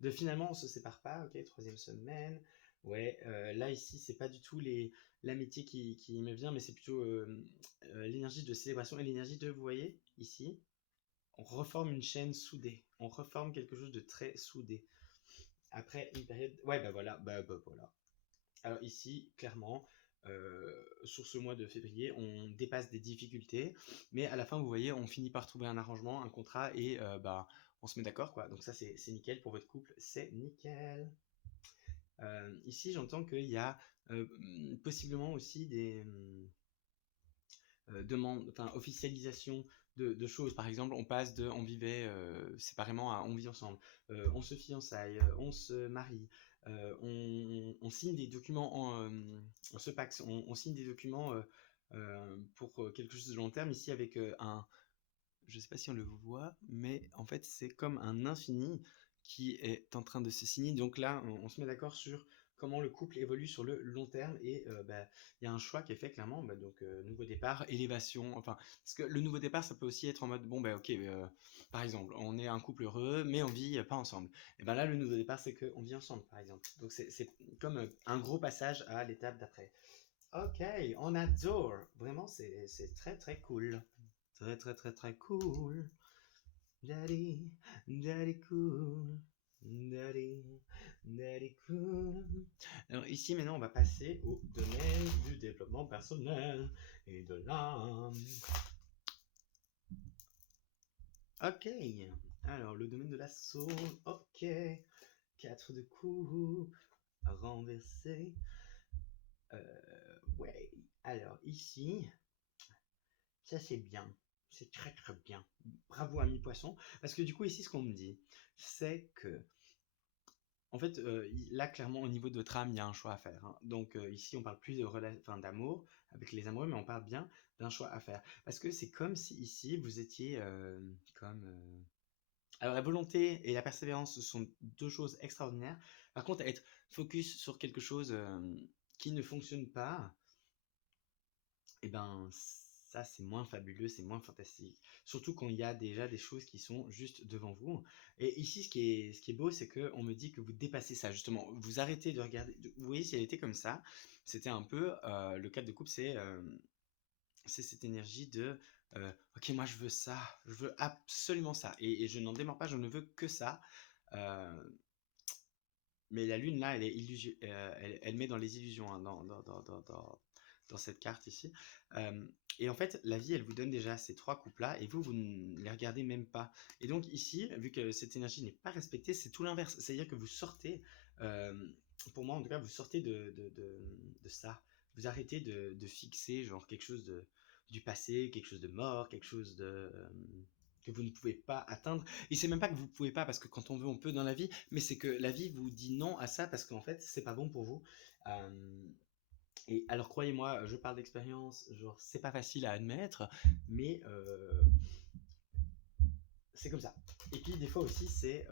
de finalement, on se sépare pas, ok, troisième semaine. Ouais, là, ici, c'est pas du tout l'amitié qui me vient, mais c'est plutôt l'énergie de célébration et l'énergie de, vous voyez, ici, on reforme une chaîne soudée. On reforme quelque chose de très soudé. Après une période. Ouais, bah voilà, bah voilà. Alors ici, clairement, sur ce mois de février, on dépasse des difficultés, mais à la fin, vous voyez, on finit par trouver un arrangement, un contrat, et bah, on se met d'accord, quoi. Donc ça, c'est nickel pour votre couple, c'est nickel. Ici, j'entends qu'il y a possiblement aussi des demande, enfin officialisation de choses. Par exemple, on passe de on vivait séparément à on vit ensemble, on se fiançaille, on se marie, on signe des documents, on se paxe, on signe des documents pour quelque chose de long terme ici avec je sais pas si on le voit, mais en fait c'est comme un infini qui est en train de se signer. Donc là, on se met d'accord sur comment le couple évolue sur le long terme et bah, il y a un choix qui est fait clairement. Bah, donc nouveau départ, élévation. Enfin, parce que le nouveau départ, ça peut aussi être en mode bon bah ok, par exemple, on est un couple heureux, mais on vit pas ensemble. Et ben là, le nouveau départ, c'est qu'on vit ensemble, par exemple. Donc c'est comme un gros passage à l'étape d'après. Ok, on adore. Vraiment, c'est très très cool. Très très très très cool. Daddy, daddy cool. Daddy, daddy cool. Alors ici maintenant on va passer au domaine du développement personnel et de l'âme. Ok, alors le domaine de la soul, ok. 4 de coups, renversé. Ouais, alors ici, ça c'est bien. C'est très très bien. Bravo ami poisson. Parce que du coup ici ce qu'on me dit, c'est que en fait, là, clairement, au niveau de votre âme, il y a un choix à faire, hein. Donc, ici, on parle plus de enfin, d'amour avec les amoureux, mais on parle bien d'un choix à faire. Parce que c'est comme si ici, vous étiez comme. Alors, la volonté et la persévérance, ce sont deux choses extraordinaires. Par contre, être focus sur quelque chose qui ne fonctionne pas, et ben ça c'est moins fabuleux, c'est moins fantastique. Surtout quand il y a déjà des choses qui sont juste devant vous. Et ici ce qui est beau, c'est que on me dit que vous dépassez ça justement. Vous arrêtez de regarder. Vous voyez, si elle était comme ça, c'était un peu le cadre de couple, c'est cette énergie de ok, moi je veux ça, je veux absolument ça, et je n'en démords pas, je ne veux que ça. Euh, mais la lune là, elle est elle met dans les illusions, hein, dans cette carte ici. Euh, et en fait, la vie, elle vous donne déjà ces trois couples-là, et vous ne les regardez même pas. Et donc ici, vu que cette énergie n'est pas respectée, c'est tout l'inverse. C'est-à-dire que vous sortez, euh, pour moi en tout cas, vous sortez de ça. Vous arrêtez de fixer genre quelque chose du passé, quelque chose de mort, quelque chose que vous ne pouvez pas atteindre. Et c'est même pas que vous pouvez pas, parce que quand on veut, on peut dans la vie, mais c'est que la vie vous dit non à ça parce qu'en fait, c'est pas bon pour vous. Euh, et alors, croyez-moi, je parle d'expérience, genre, c'est pas facile à admettre, mais c'est comme ça. Et puis, des fois aussi, c'est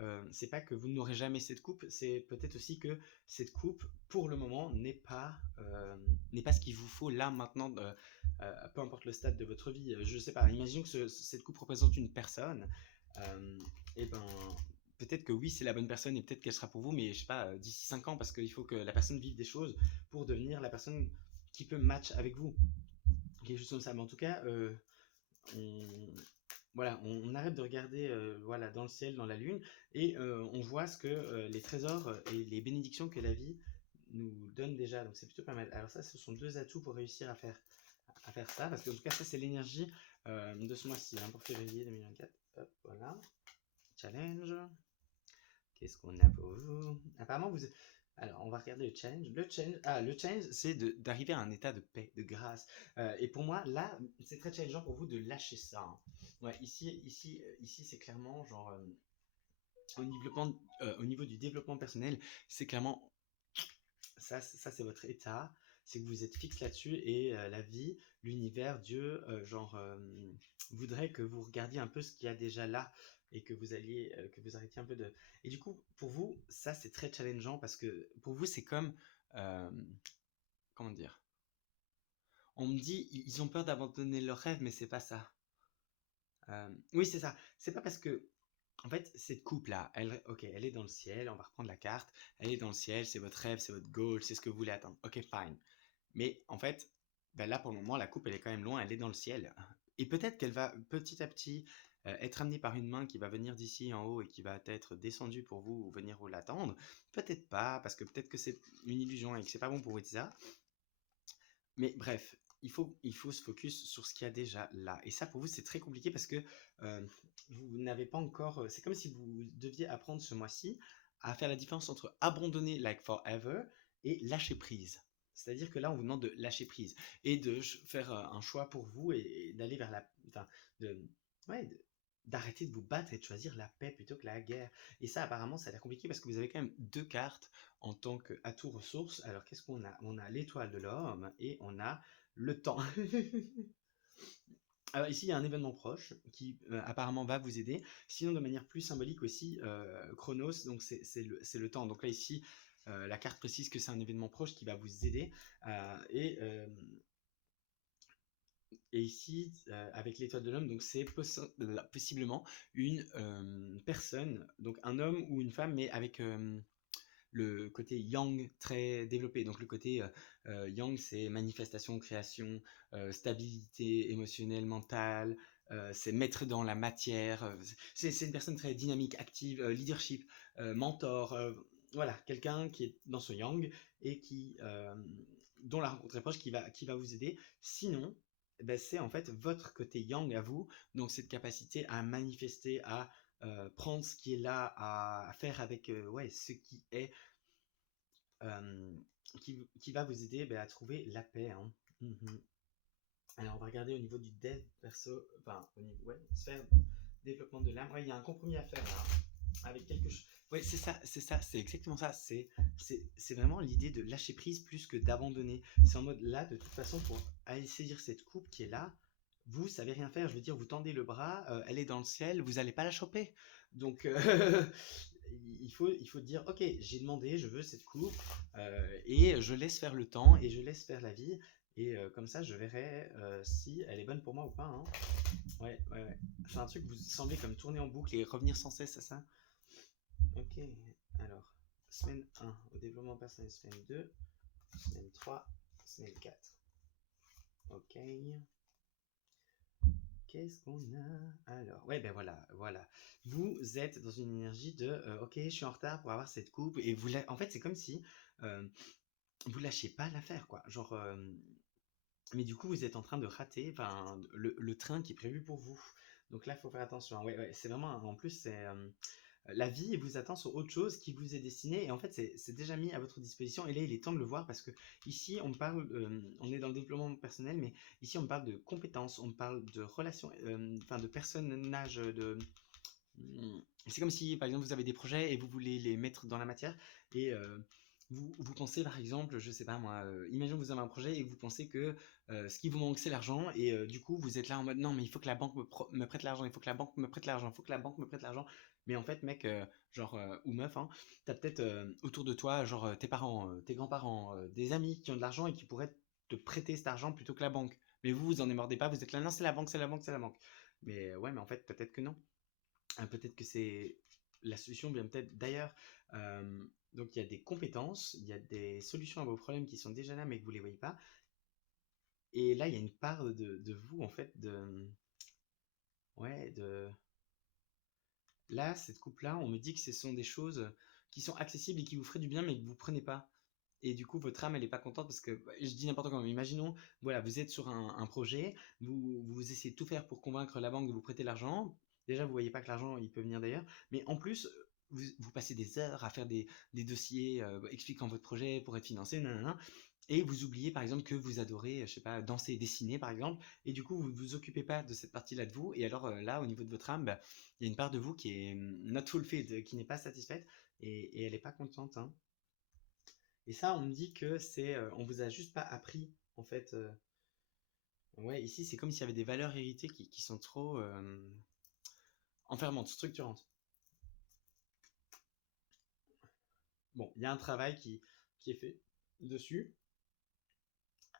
pas que vous n'aurez jamais cette coupe, c'est peut-être aussi que cette coupe, pour le moment, n'est pas ce qu'il vous faut là, maintenant, peu importe le stade de votre vie. Je sais pas, imaginons que cette coupe représente une personne, et ben peut-être que oui, c'est la bonne personne et peut-être qu'elle sera pour vous, mais je sais pas, d'ici 5 ans, parce qu'il faut que la personne vive des choses pour devenir la personne qui peut match avec vous. Quelque chose comme ça. Mais en tout cas, on, voilà, on arrête de regarder voilà, dans le ciel, dans la lune, et on voit ce que les trésors et les bénédictions que la vie nous donne déjà. Donc c'est plutôt pas mal. Alors ça, ce sont deux atouts pour réussir à faire ça, parce que en tout cas, ça c'est l'énergie de ce mois-ci, hein, pour février 2024. Hop, voilà. Challenge. Qu'est-ce qu'on a pour vous? Apparemment, vous. Alors, on va regarder le challenge. Le challenge, c'est d'arriver à un état de paix, de grâce. Et pour moi, là, c'est très challengeant pour vous de lâcher ça, hein. Ouais, ici, c'est clairement genre au niveau du développement personnel, c'est clairement ça, c'est votre état. C'est que vous êtes fixe là-dessus et la vie, l'univers, Dieu, voudrait que vous regardiez un peu ce qu'il y a déjà là et que vous arrêtiez un peu de. Et du coup, pour vous, ça c'est très challengeant parce que pour vous, c'est comme, euh, comment dire, on me dit, ils ont peur d'abandonner leurs rêves, mais c'est pas ça. Oui, c'est ça. C'est pas parce que, en fait, cette coupe-là, ok, elle est dans le ciel, on va reprendre la carte, elle est dans le ciel, c'est votre rêve, c'est votre goal, c'est ce que vous voulez atteindre. Ok, fine. Mais en fait, ben là, pour le moment, la coupe, elle est quand même loin, elle est dans le ciel. Et peut-être qu'elle va petit à petit être amenée par une main qui va venir d'ici en haut et qui va être descendue pour vous ou venir vous l'attendre. Peut-être pas, parce que peut-être que c'est une illusion et que c'est pas bon pour vous dire ça. Mais bref, il faut se focus sur ce qu'il y a déjà là. Et ça, pour vous, c'est très compliqué parce que euh, vous n'avez pas encore. C'est comme si vous deviez apprendre ce mois-ci à faire la différence entre abandonner like forever et lâcher prise. C'est-à-dire que là, on vous demande de lâcher prise et de faire un choix pour vous et d'aller vers la. Enfin, de, ouais, d'arrêter de vous battre et de choisir la paix plutôt que la guerre. Et ça, apparemment, ça a l'air compliqué parce que vous avez quand même deux cartes en tant qu'atout ressource. Alors, qu'est-ce qu'on a? On a l'étoile de l'homme et on a le temps. Alors ici, il y a un événement proche qui apparemment va vous aider. Sinon, de manière plus symbolique aussi, Chronos, donc c'est le temps. Donc là, ici, la carte précise que c'est un événement proche qui va vous aider. Et ici, avec l'étoile de l'homme, donc c'est possiblement une personne, donc un homme ou une femme, mais avec le côté yang très développé. Donc le côté yang, c'est manifestation, création, stabilité émotionnelle, mentale, c'est mettre dans la matière. C'est une personne très dynamique, active, leadership, mentor. Voilà, quelqu'un qui est dans ce yang et dont la rencontre est proche qui va vous aider. Sinon, ben, c'est en fait votre côté yang à vous, donc cette capacité à manifester, à prendre ce qui est là, à faire avec ouais, ce qui est, euh, qui va vous aider ben, à trouver la paix. Hein. Mhm. Alors on va regarder au niveau du dev perso, enfin au niveau ouais, sphère développement de l'âme. Ouais, il y a un compromis à faire là, avec quelque chose. Ouais, c'est ça, c'est exactement ça. C'est vraiment l'idée de lâcher prise plus que d'abandonner. C'est en mode là, de toute façon, pour aller saisir cette coupe qui est là, vous savez rien faire. Je veux dire, vous tendez le bras, elle est dans le ciel, vous n'allez pas la choper. Donc, il faut dire, ok, j'ai demandé, je veux cette coupe, et je laisse faire le temps, et je laisse faire la vie, et comme ça, je verrai si elle est bonne pour moi ou pas. Hein. Ouais, ouais, ouais. C'est un truc, vous semblez comme tourner en boucle et revenir sans cesse à ça. Ok, alors, semaine 1, au développement personnel, semaine 2, semaine 3, semaine 4. Ok. Qu'est-ce qu'on a? Alors, ouais, ben voilà, voilà. Vous êtes dans une énergie de, ok, je suis en retard pour avoir cette coupe, et en fait, c'est comme si euh, vous lâchez pas l'affaire, quoi. Genre, mais du coup, vous êtes en train de rater, enfin, le train qui est prévu pour vous. Donc là, il faut faire attention. Ouais, ouais, c'est vraiment, en plus, la vie vous attend sur autre chose qui vous est destiné et en fait c'est déjà mis à votre disposition et là il est temps de le voir parce que ici on parle, on est dans le développement personnel mais ici on parle de compétences, on parle de relations, enfin de personnage, c'est comme si par exemple vous avez des projets et vous voulez les mettre dans la matière et vous pensez par exemple, je sais pas moi, imaginons que vous avez un projet et vous pensez que ce qui vous manque c'est l'argent et du coup vous êtes là en mode non mais il faut que la banque me prête l'argent, il faut que la banque me prête l'argent, il faut que la banque me prête l'argent. Mais en fait mec, genre ou meuf, hein, t'as peut-être autour de toi genre tes parents, tes grands-parents, des amis qui ont de l'argent et qui pourraient te prêter cet argent plutôt que la banque. Mais vous en démordez pas, vous êtes là non c'est la banque, c'est la banque, c'est la banque. Mais ouais mais en fait peut-être que non. Peut-être que c'est la solution vient peut-être d'ailleurs. Donc il y a des compétences, il y a des solutions à vos problèmes qui sont déjà là mais que vous ne les voyez pas. Et là il y a une part de vous en fait ouais de là cette coupe là on me dit que ce sont des choses qui sont accessibles et qui vous feraient du bien mais que vous prenez pas. Et du coup, votre âme, elle n'est pas contente parce que, je dis n'importe quoi, mais imaginons, voilà, vous êtes sur un projet, vous essayez de tout faire pour convaincre la banque de vous prêter l'argent. Déjà, vous voyez pas que l'argent, il peut venir d'ailleurs. Mais en plus, vous passez des heures à faire des dossiers expliquant votre projet pour être financé, nanana. Et vous oubliez, par exemple, que vous adorez, je sais pas, danser et dessiner, par exemple. Et du coup, vous vous occupez pas de cette partie-là de vous. Et alors, là, au niveau de votre âme, bah, il y a une part de vous qui est not fulfilled, qui n'est pas satisfaite. Et elle n'est pas contente, hein. Et ça, on me dit que on vous a juste pas appris, en fait. Ouais, ici, c'est comme s'il y avait des valeurs héritées qui sont trop enfermantes, structurantes. Bon, il y a un travail qui est fait dessus,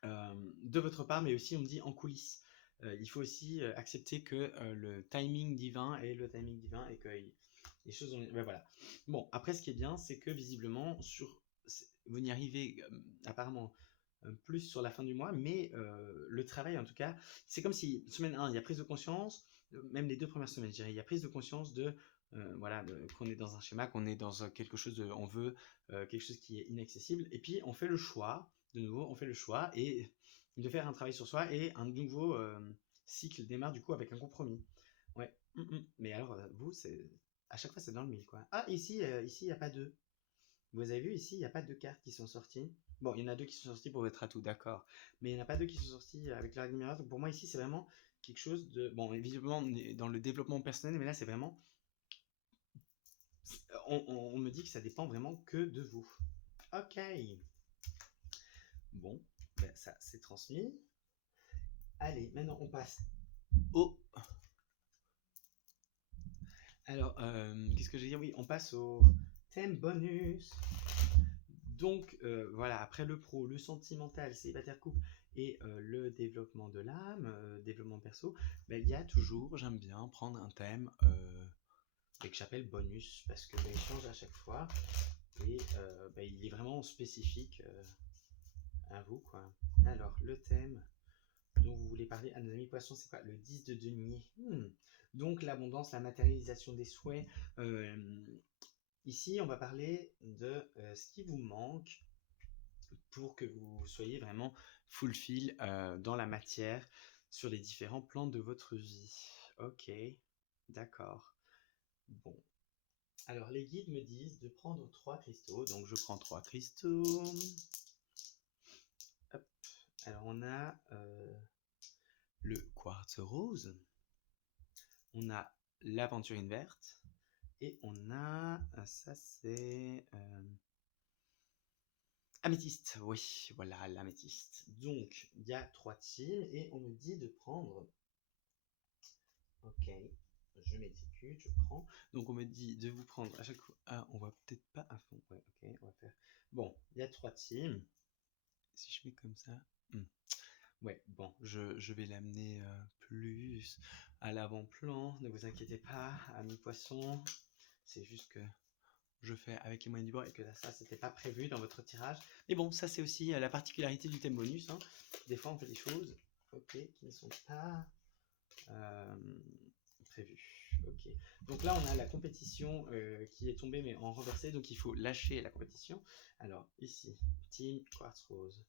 de votre part, mais aussi, on me dit en coulisses. il faut aussi accepter que le timing divin est le timing divin et que les choses ont... Ouais, voilà. Bon, après, ce qui est bien, c'est que visiblement, vous n'y arrivez apparemment plus sur la fin du mois, mais le travail, en tout cas, c'est comme si, semaine 1, il y a prise de conscience, même les 2 premières semaines, je dirais, il y a prise de conscience de, voilà, qu'on est dans un schéma, qu'on est dans quelque chose de, on veut quelque chose qui est inaccessible, et puis on fait le choix, de nouveau, on fait le choix, et de faire un travail sur soi, et un nouveau cycle démarre du coup avec un compromis. Ouais. Mais alors, vous, c'est à chaque fois, c'est dans le mille, quoi. Ah, ici, ici, il n'y a pas deux. Vous avez vu ici, il n'y a pas deux cartes qui sont sorties. Bon, il y en a deux qui sont sorties pour votre atout, d'accord. Mais il n'y en a pas deux qui sont sorties avec la lumière. Pour moi, ici, c'est vraiment quelque chose de... Bon, visiblement, on est dans le développement personnel, mais là, c'est vraiment... On me dit que ça dépend vraiment que de vous. Ok. Bon, ben, ça, c'est transmis. Allez, maintenant, on passe au... Alors, qu'est-ce que j'ai dit? Oui, on passe au thème bonus. Donc, voilà, après le pro, le sentimental, célibataire couple et le développement de l'âme, développement perso, ben, il y a toujours, j'aime bien prendre un thème que j'appelle bonus parce que ben, il change à chaque fois et ben, il est vraiment spécifique à vous, quoi. Alors, le thème dont vous voulez parler à nos amis poissons, c'est quoi? Le 10 de denier. Donc, l'abondance, la matérialisation des souhaits. Ici, on va parler de ce qui vous manque pour que vous soyez vraiment fulfill dans la matière sur les différents plans de votre vie. Ok, d'accord. Bon. Alors, les guides me disent de prendre 3 cristaux. Donc, je prends 3 cristaux. Hop. Alors, on a le quartz rose. On a l'aventurine verte. Et on a... ça, c'est... améthyste, oui, voilà, l'améthyste. Donc, il y a 3 teams et on me dit de prendre... Ok, je m'exécute, je prends. Donc, on me dit de vous prendre à chaque fois... Ah, on voit peut-être pas à fond. Ouais, ok, on va faire... Bon, il y a 3 teams. Si je fais comme ça... Ouais, bon, je vais l'amener plus à l'avant-plan. Ne vous inquiétez pas, amis poissons. C'est juste que je fais avec les moyens du bord et que ça, c'était pas prévu dans votre tirage. Mais bon, ça, c'est aussi la particularité du thème bonus. Hein. Des fois, on fait des choses, ok, qui ne sont pas prévues. Ok. Donc là, on a la compétition qui est tombée, mais en renversé. Donc, il faut lâcher la compétition. Alors, ici, Team Quartz Rose.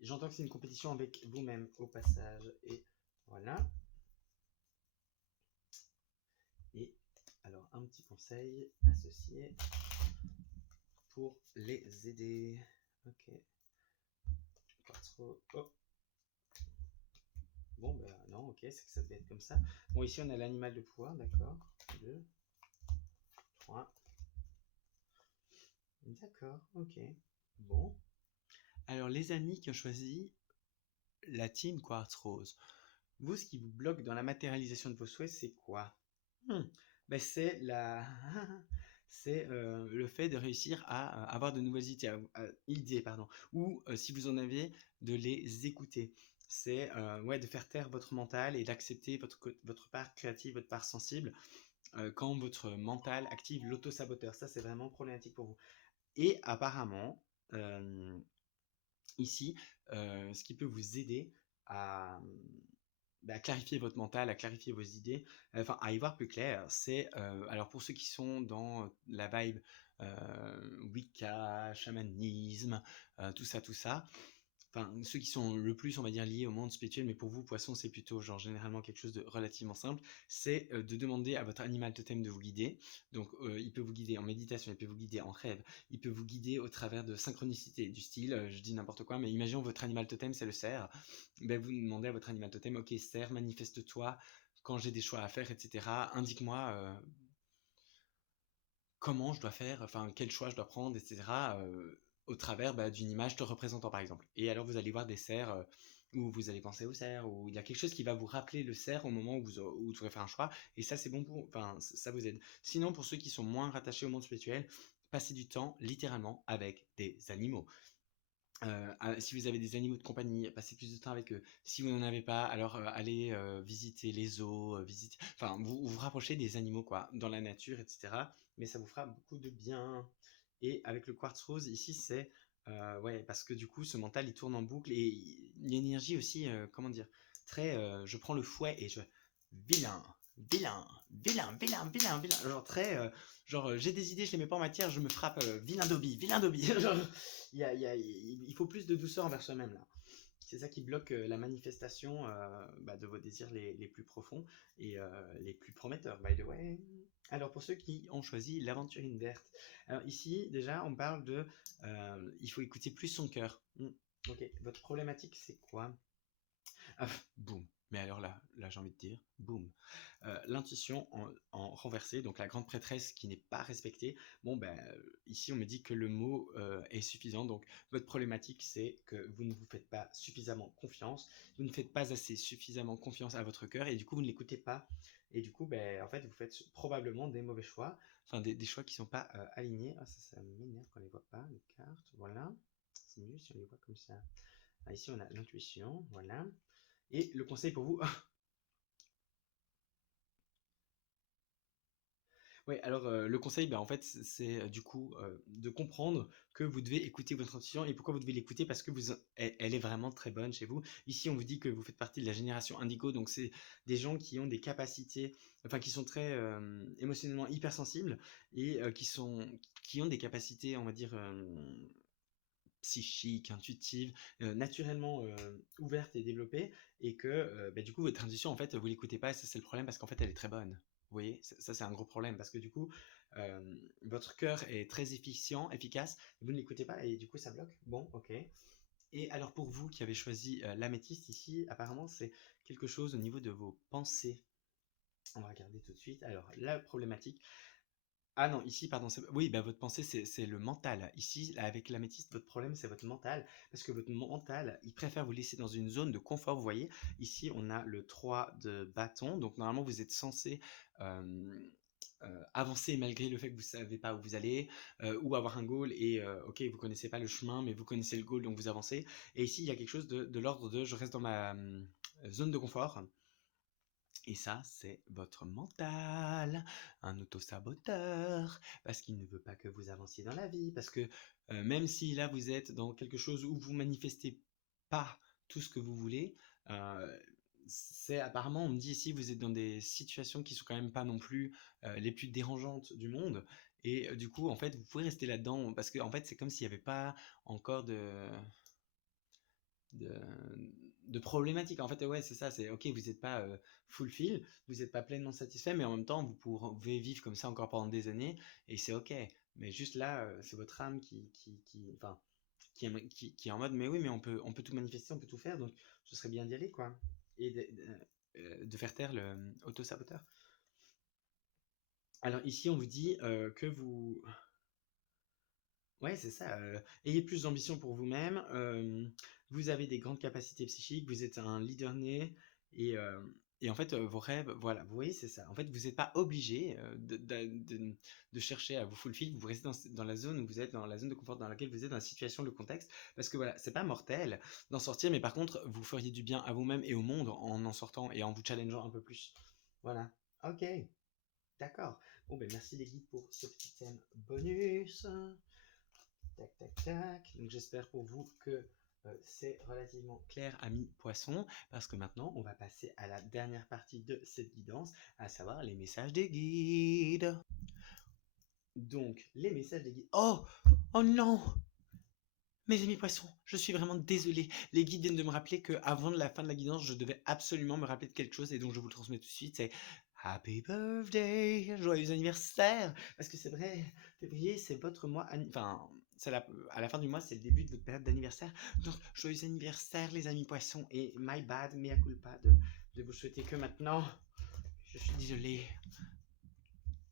J'entends que c'est une compétition avec vous-même au passage. Et voilà. Et alors, un petit conseil associé pour les aider. Ok. Quartz Rose. Oh. Bon, ben non, ok, c'est que ça devait être comme ça. Bon, ici, on a l'animal de pouvoir, d'accord. 2, 3. D'accord, ok. Bon. Alors, les amis qui ont choisi la team Quartz Rose, vous, ce qui vous bloque dans la matérialisation de vos souhaits, c'est quoi? Ben, c'est la... c'est le fait de réussir à avoir de nouvelles idées, pardon. Ou, si vous en avez, de les écouter. C'est ouais, de faire taire votre mental et d'accepter votre part créative, votre part sensible, quand votre mental active l'auto-saboteur. Ça, c'est vraiment problématique pour vous. Et apparemment, ici, ce qui peut vous aider à, à clarifier votre mental, à clarifier vos idées, enfin à y voir plus clair, c'est, alors pour ceux qui sont dans la vibe Wicca, chamanisme, tout ça, enfin ceux qui sont le plus, on va dire, liés au monde spirituel, mais pour vous, poisson, c'est plutôt genre généralement quelque chose de relativement simple, c'est de demander à votre animal totem de vous guider. Donc il peut vous guider en méditation, il peut vous guider en rêve, il peut vous guider au travers de synchronicité, du style, je dis n'importe quoi, mais imaginons votre animal totem, c'est le cerf. Ben, vous demandez à votre animal totem, ok cerf, manifeste-toi quand j'ai des choix à faire, etc. Indique-moi comment je dois faire, enfin quel choix je dois prendre, etc. Au travers d'une image te représentant par exemple. Et alors vous allez voir des cerfs où vous allez penser au cerf, où il y a quelque chose qui va vous rappeler le cerf au moment où vous devrez faire un choix. Et ça c'est bon pour, enfin ça vous aide. Sinon pour ceux qui sont moins rattachés au monde spirituel, passez du temps littéralement avec des animaux. Si vous avez des animaux de compagnie, passez plus de temps avec eux. Si vous n'en avez pas, alors allez visiter les zoos, enfin vous vous rapprochez des animaux quoi, dans la nature, etc. Mais ça vous fera beaucoup de bien. Et avec le quartz rose ici, c'est ouais parce que du coup ce mental il tourne en boucle et il y a une énergie aussi, comment dire, très je prends le fouet et je vilain, vilain, vilain, vilain, vilain, vilain, genre très genre j'ai des idées, je les mets pas en matière, je me frappe vilain Dobby, vilain Dobby. Genre, il faut plus de douceur envers soi-même là. C'est ça qui bloque la manifestation de vos désirs les plus profonds et les plus prometteurs, by the way. Alors pour ceux qui ont choisi l'aventurine verte, alors ici déjà on parle de il faut écouter plus son cœur. Ok, votre problématique c'est quoi? Ah, boum. Mais alors là j'ai envie de dire, boum. L'intuition en renversé, donc la grande prêtresse qui n'est pas respectée. Bon, ben, ici on me dit que le mot est suffisant. Donc votre problématique, c'est que vous ne vous faites pas suffisamment confiance. Vous ne faites pas assez suffisamment confiance à votre cœur et du coup vous ne l'écoutez pas. Et du coup, ben, en fait, vous faites probablement des mauvais choix, enfin des choix qui ne sont pas alignés. Ah, ça m'énerve quand on les voit pas, les cartes. Voilà. C'est mieux si on les voit comme ça. Ah, ici, on a l'intuition. Voilà. Et le conseil pour vous, oui, alors le conseil, en fait, c'est du coup de comprendre que vous devez écouter votre intuition et pourquoi vous devez l'écouter parce que elle est vraiment très bonne chez vous. Ici, on vous dit que vous faites partie de la génération indigo, donc c'est des gens qui ont des capacités, enfin qui sont très émotionnellement hypersensibles et qui ont des capacités, on va dire, psychiques, intuitives, naturellement ouvertes et développées et que du coup votre intuition en fait vous l'écoutez pas et ça c'est le problème parce qu'en fait elle est très bonne. Vous voyez, ça c'est un gros problème parce que du coup votre cœur est très efficace, vous ne l'écoutez pas et du coup ça bloque. Bon, ok. Et alors pour vous qui avez choisi l'améthyste ici, apparemment c'est quelque chose au niveau de vos pensées. On va regarder tout de suite. Alors la problématique, ah non, ici, pardon, oui, votre pensée, c'est le mental. Ici, avec l'améthyste, votre problème, c'est votre mental. Parce que votre mental, il préfère vous laisser dans une zone de confort. Vous voyez, ici, on a le 3 de bâton. Donc, normalement, vous êtes censé avancer malgré le fait que vous ne savez pas où vous allez, ou avoir un goal et, ok, vous ne connaissez pas le chemin, mais vous connaissez le goal, donc vous avancez. Et ici, il y a quelque chose de l'ordre de je reste dans ma zone de confort. Et ça, c'est votre mental, un autosaboteur, parce qu'il ne veut pas que vous avanciez dans la vie, parce que même si là vous êtes dans quelque chose où vous manifestez pas tout ce que vous voulez, euh, c'est apparemment, on me dit ici, vous êtes dans des situations qui sont quand même pas non plus les plus dérangeantes du monde, et du coup, en fait, vous pouvez rester là-dedans, parce que en fait, c'est comme s'il n'y avait pas encore de, de problématique. En fait, ouais, c'est ça, c'est ok, vous n'êtes pas fulfill, vous n'êtes pas pleinement satisfait, mais en même temps, vous pouvez vivre comme ça encore pendant des années, et c'est ok. Mais juste là, c'est votre âme enfin, qui est en mode, mais oui, mais on peut tout manifester, on peut tout faire, donc ce serait bien d'y aller, quoi. Et de faire taire le auto-saboteur. Alors ici, on vous dit que vous... Ouais, c'est ça. Ayez plus d'ambition pour vous-même. Vous avez des grandes capacités psychiques. Vous êtes un leader né. Et, euh, et en fait, vos rêves, voilà, vous voyez, c'est ça. En fait, vous n'êtes pas obligé de chercher à vous fulfill. Vous restez dans la zone où vous êtes, dans la zone de confort dans laquelle vous êtes, dans la situation, le contexte. Parce que voilà, c'est pas mortel d'en sortir. Mais par contre, vous feriez du bien à vous-même et au monde en sortant et en vous challengeant un peu plus. Voilà. Ok. D'accord. Bon, ben merci les guides pour ce petit thème bonus. Tac, tac, tac. Donc j'espère pour vous que c'est relativement clair, amis poissons, parce que maintenant on va passer à la dernière partie de cette guidance, à savoir les messages des guides. Donc les messages des guides. Oh, oh non, mes amis poissons, je suis vraiment désolé. Les guides viennent de me rappeler qu'avant la fin de la guidance, je devais absolument me rappeler de quelque chose et donc je vous le transmets tout de suite. C'est Happy Birthday, joyeux anniversaire. Parce que c'est vrai, février, c'est votre mois. Enfin, à la fin du mois, c'est le début de votre période d'anniversaire. Donc, joyeux anniversaire, les amis poissons. Et my bad, mea culpa de vous souhaiter que maintenant. Je suis désolé.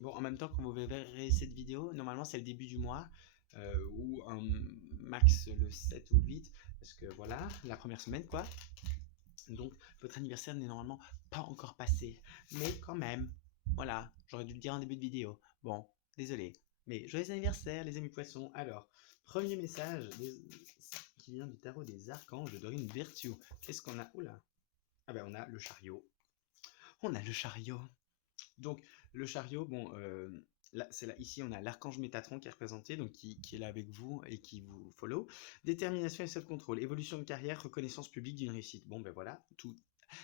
Bon, en même temps, quand vous verrez cette vidéo, normalement, c'est le début du mois. Ou un max le 7 ou le 8, parce que voilà, la première semaine quoi. Donc votre anniversaire n'est normalement pas encore passé, mais quand même, voilà, j'aurais dû le dire en début de vidéo. Bon, désolé, mais joyeux anniversaire les amis poissons. Alors, premier message qui vient du tarot des archanges de Dorine Virtue. Qu'est-ce qu'on a? Oula. Ah ben on a le chariot. On a le chariot. Donc le chariot, bon, là, c'est là, ici on a l'archange Métatron qui est représenté, donc qui est là avec vous et qui vous follow. Détermination et self-control, évolution de carrière, reconnaissance publique d'une réussite. Bon ben voilà, tout.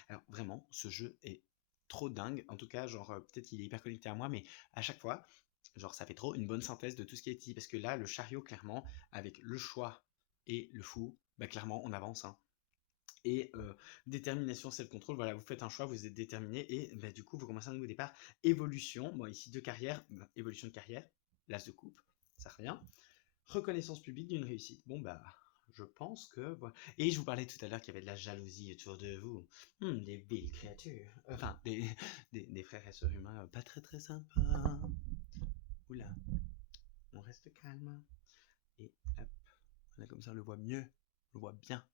Alors vraiment, ce jeu est trop dingue. En tout cas, genre peut-être qu'il est hyper connecté à moi, mais à chaque fois, genre ça fait trop une bonne synthèse de tout ce qui est dit. Parce que là, le chariot, clairement, avec le choix et le fou, bah clairement on avance, hein. Et détermination, self-control, voilà, vous faites un choix, vous êtes déterminé et bah, du coup vous commencez un nouveau départ. Évolution, bon ici de carrière, évolution de carrière, l'as de coupe, ça revient. Reconnaissance publique d'une réussite, bon bah je pense que voilà. Et je vous parlais tout à l'heure qu'il y avait de la jalousie autour de vous. Des belles créatures, enfin des frères et sœurs humains pas très très sympas. Oula, on reste calme. Et hop, là comme ça on le voit mieux, on le voit bien.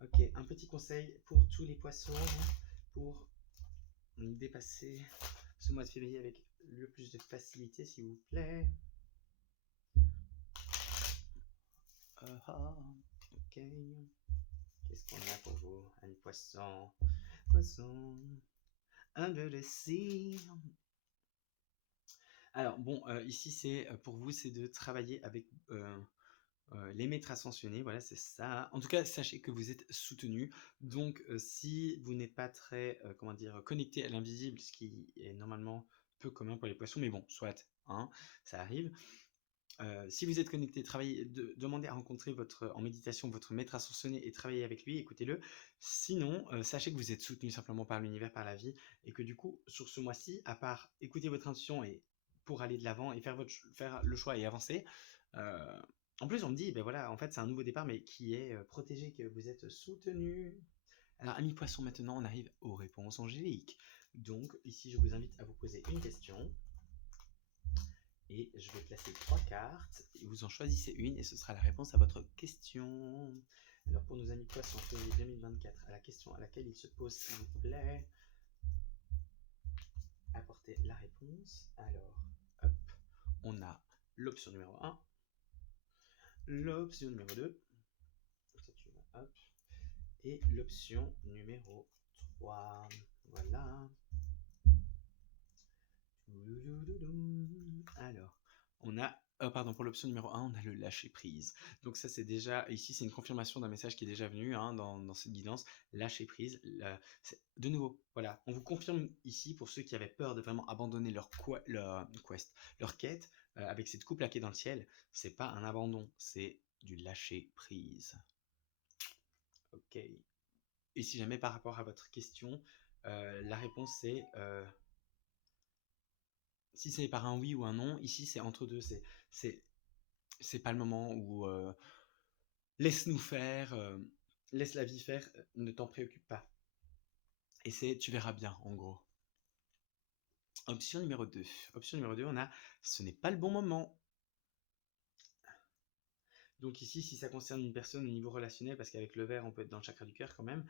Ok, un petit conseil pour tous les poissons pour dépasser ce mois de février avec le plus de facilité, s'il vous plaît. Ok. Qu'est-ce qu'on a pour vous, un poisson? Poisson. Un de laisser. Alors, bon, ici, c'est pour vous, c'est de travailler avec les maîtres ascensionnés, voilà, c'est ça. En tout cas, sachez que vous êtes soutenu. Donc, si vous n'êtes pas très, comment dire, connecté à l'invisible, ce qui est normalement peu commun pour les poissons, mais bon, soit, hein, ça arrive. Si vous êtes connecté, demandez à rencontrer en méditation votre maître ascensionné et travaillez avec lui, écoutez-le. Sinon, sachez que vous êtes soutenu simplement par l'univers, par la vie, et que du coup, sur ce mois-ci, à part écouter votre intuition et pour aller de l'avant et faire le choix et avancer, en plus on me dit, ben voilà, en fait c'est un nouveau départ, mais qui est protégé, que vous êtes soutenu. Alors, amis poissons, maintenant on arrive aux réponses angéliques. Donc ici, je vous invite à vous poser une question. Et je vais placer 3 cartes, et vous en choisissez une, et ce sera la réponse à votre question. Alors pour nos amis poissons, février 2024, à la question à laquelle il se pose, s'il vous plaît, apportez la réponse. Alors, hop, on a l'option numéro 1, l'option numéro 2, hop, et l'option numéro 3. Voilà. Alors, on a, pardon, pour l'option numéro 1, on a le lâcher prise. Donc ça, c'est déjà, ici, c'est une confirmation d'un message qui est déjà venu hein, dans cette guidance. Lâcher prise. De nouveau, voilà, on vous confirme ici, pour ceux qui avaient peur de vraiment abandonner leur quest, leur quête, avec cette coupe laquée dans le ciel, c'est pas un abandon, c'est du lâcher prise. Ok. Et si jamais par rapport à votre question, la réponse c'est... si c'est par un oui ou un non, ici c'est entre deux, c'est pas le moment où laisse-nous faire, laisse la vie faire, ne t'en préoccupe pas. Et c'est tu verras bien en gros. Option numéro 2. Option numéro 2, on a ce n'est pas le bon moment. Donc ici, si ça concerne une personne au niveau relationnel, parce qu'avec le verre, on peut être dans le chakra du cœur quand même,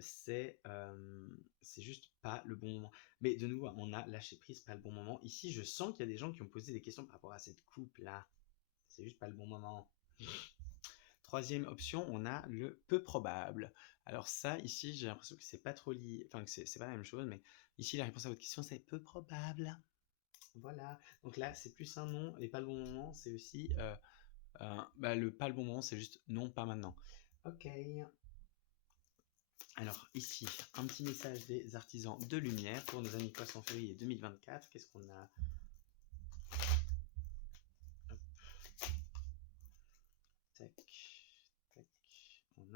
c'est juste pas le bon moment. Mais de nouveau, on a lâché prise, pas le bon moment. Ici, je sens qu'il y a des gens qui ont posé des questions par rapport à cette coupe-là. C'est juste pas le bon moment. Troisième option, on a le peu probable. Alors ça, ici, j'ai l'impression que c'est pas trop lié, enfin que c'est pas la même chose, mais ici, la réponse à votre question, c'est peu probable. Voilà. Donc là, c'est plus un non et pas le bon moment, c'est aussi le pas le bon moment, c'est juste non, pas maintenant. Ok. Alors ici, un petit message des artisans de lumière pour nos amis poissons février 2024. Qu'est-ce qu'on a? Hop. Tac, tac. On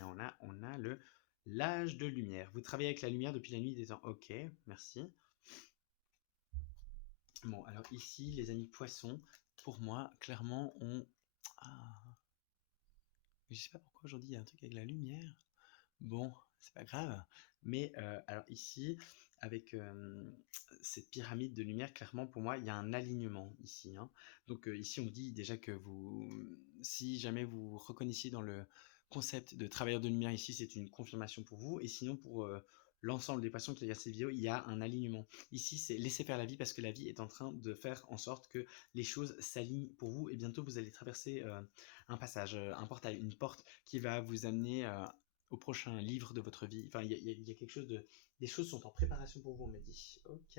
a le l'âge de lumière. Vous travaillez avec la lumière depuis la nuit des temps. Ok, merci. Bon, alors ici, les amis poissons, pour moi, clairement, je sais pas pourquoi aujourd'hui il y a un truc avec la lumière. Bon, c'est pas grave. Mais alors ici, avec cette pyramide de lumière, clairement pour moi, il y a un alignement ici. Hein. Donc ici, on vous dit déjà que si jamais vous reconnaissiez dans le concept de travailleur de lumière ici, c'est une confirmation pour vous. Et sinon, pour l'ensemble des poissons qui regardent cette vidéo, il y a un alignement. Ici, c'est laisser faire la vie parce que la vie est en train de faire en sorte que les choses s'alignent pour vous et bientôt vous allez traverser un passage, un portail, une porte qui va vous amener au prochain livre de votre vie. Enfin, il y a quelque chose de... Des choses sont en préparation pour vous, on m'a dit. Ok.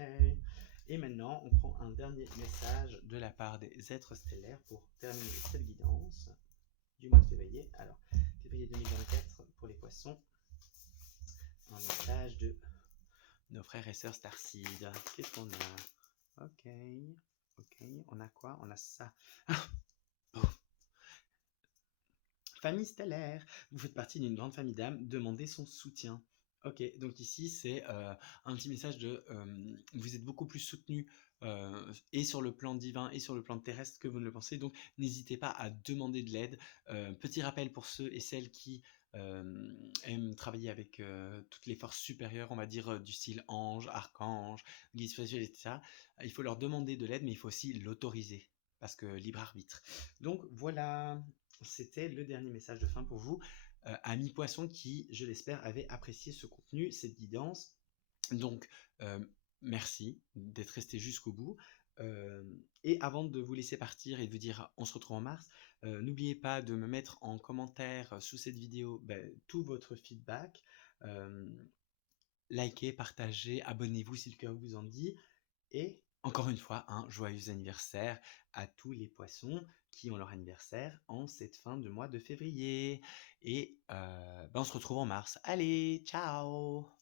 Et maintenant, on prend un dernier message de la part des êtres stellaires pour terminer cette guidance du mois de février. Alors, février 2024 pour les poissons. Un message de nos frères et sœurs Starseed. Qu'est-ce qu'on a? Ok. Ok. On a quoi? On a ça. Famille stellaire. Vous faites partie d'une grande famille d'âmes. Demandez son soutien. Ok, donc ici c'est un petit message de vous êtes beaucoup plus soutenu et sur le plan divin et sur le plan terrestre que vous ne le pensez, donc n'hésitez pas à demander de l'aide. Petit rappel pour ceux et celles qui aiment travailler avec toutes les forces supérieures, on va dire du style ange, archange, guide spirituel, etc. Il faut leur demander de l'aide, mais il faut aussi l'autoriser parce que libre arbitre. Donc voilà, c'était le dernier message de fin pour vous. Amis poissons qui, je l'espère, avaient apprécié ce contenu, cette guidance. Donc, merci d'être resté jusqu'au bout. Et avant de vous laisser partir et de vous dire on se retrouve en mars, n'oubliez pas de me mettre en commentaire sous cette vidéo tout votre feedback. Likez, partagez, abonnez-vous si le cœur vous en dit. Et encore une fois, un joyeux anniversaire à tous les poissons qui ont leur anniversaire en cette fin de mois de février. Et on se retrouve en mars. Allez, ciao!